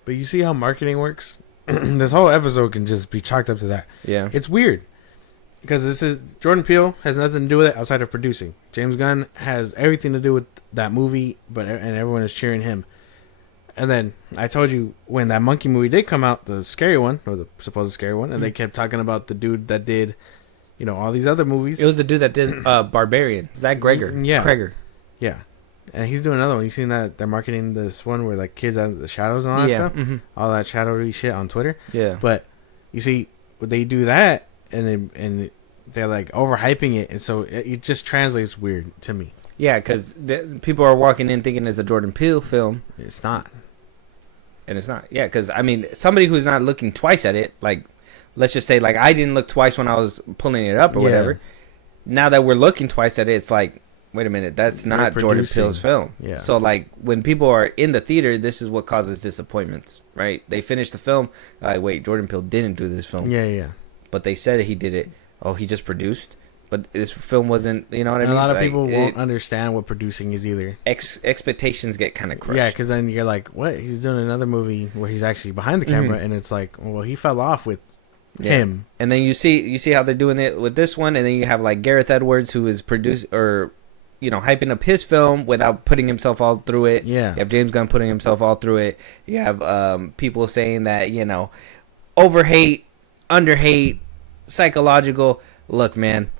But you see how marketing works? This whole episode can just be chalked up to that. Yeah. It's weird. Because this is Jordan Peele has nothing to do with it outside of producing. James Gunn has everything to do with that movie, and everyone is cheering him. And then I told you when that monkey movie did come out, the scary one, or the supposed scary one, and they kept talking about the dude that did, all these other movies. It was the dude that did Barbarian. Zach Greger. Yeah. Kreger. Yeah. And he's doing another one. You seen that they're marketing this one where like kids out of the shadows and all that stuff? Mm-hmm. All that shadowy shit on Twitter. Yeah. But you see, they do that and they're like overhyping it, and so it just translates weird to me. Yeah, because people are walking in thinking it's a Jordan Peele film. It's not. And it's not. Yeah, because, I mean, somebody who's not looking twice at it, like, let's just say, like, I didn't look twice when I was pulling it up or whatever. Now that we're looking twice at it, it's like, wait a minute, that's not Jordan Peele's film. Yeah. So, like, when people are in the theater, this is what causes disappointments, right? They finish the film, like, wait, Jordan Peele didn't do this film. Yeah. But they said he did it. Oh, he just produced? But this film wasn't, you know what I mean? A lot of people won't understand what producing is either. Expectations get kind of crushed. Yeah, because then you're like, what? He's doing another movie where he's actually behind the camera, and it's like, well, he fell off with him. And then you see how they're doing it with this one, and then you have like Gareth Edwards, who is hyping up his film without putting himself all through it. Yeah. You have James Gunn putting himself all through it. You have people saying that, over hate, under hate, psychological. Look, man.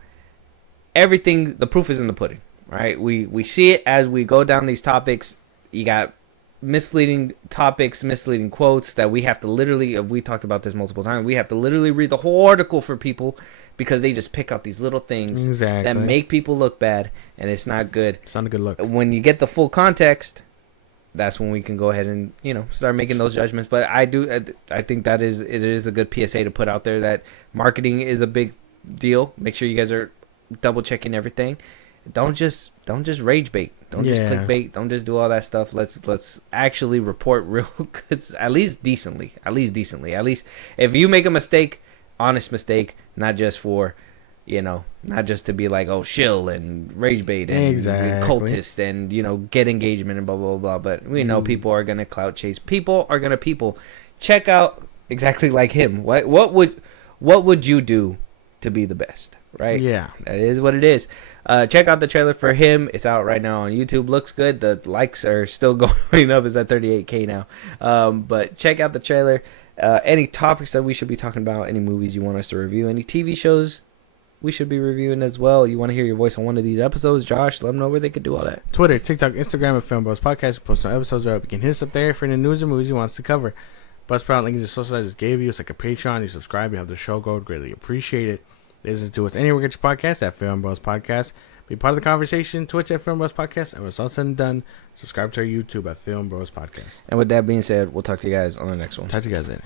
Everything, the proof is in the pudding, right? We see it as we go down these topics. You got misleading topics, misleading quotes that we have to literally, we talked about this multiple times, we have to literally read the whole article for people because they just pick out these little things that make people look bad, and it's not good. It's not a good look. When you get the full context, that's when we can go ahead and, start making those judgments. But I think it is a good PSA to put out there that marketing is a big deal. Make sure you guys are double checking everything. Don't just rage bait. Don't just clickbait. Don't just do all that stuff. Let's actually report real good, at least decently. At least if you make a mistake, honest mistake, not just for, not just to be like, oh, shill and rage bait and cultist and get engagement and blah blah blah. But we know people are gonna clout chase. People are gonna check out exactly like him. What would you do to be the best? Right? Yeah. That is what it is. Check out the trailer for him. It's out right now on YouTube. Looks good. The likes are still going up. It's at 38K now. But check out the trailer. Any topics that we should be talking about, any movies you want us to review, any TV shows we should be reviewing as well. You want to hear your voice on one of these episodes, Josh, let them know where they could do all that. Twitter, TikTok, Instagram, and Film Bros Podcast. We post no episodes are up. You can hit us up there for any news or movies you want us to cover. Buzzsprout link is the social I just gave you. It's like a Patreon. You subscribe, you have the show go. Greatly appreciate it. Listen to us anywhere you get your podcast at Film Bros Podcast. Be part of the conversation. Twitch at Film Bros Podcast. And when it's all said and done, subscribe to our YouTube at Film Bros Podcast. And with that being said, we'll talk to you guys on the next one. Talk to you guys later.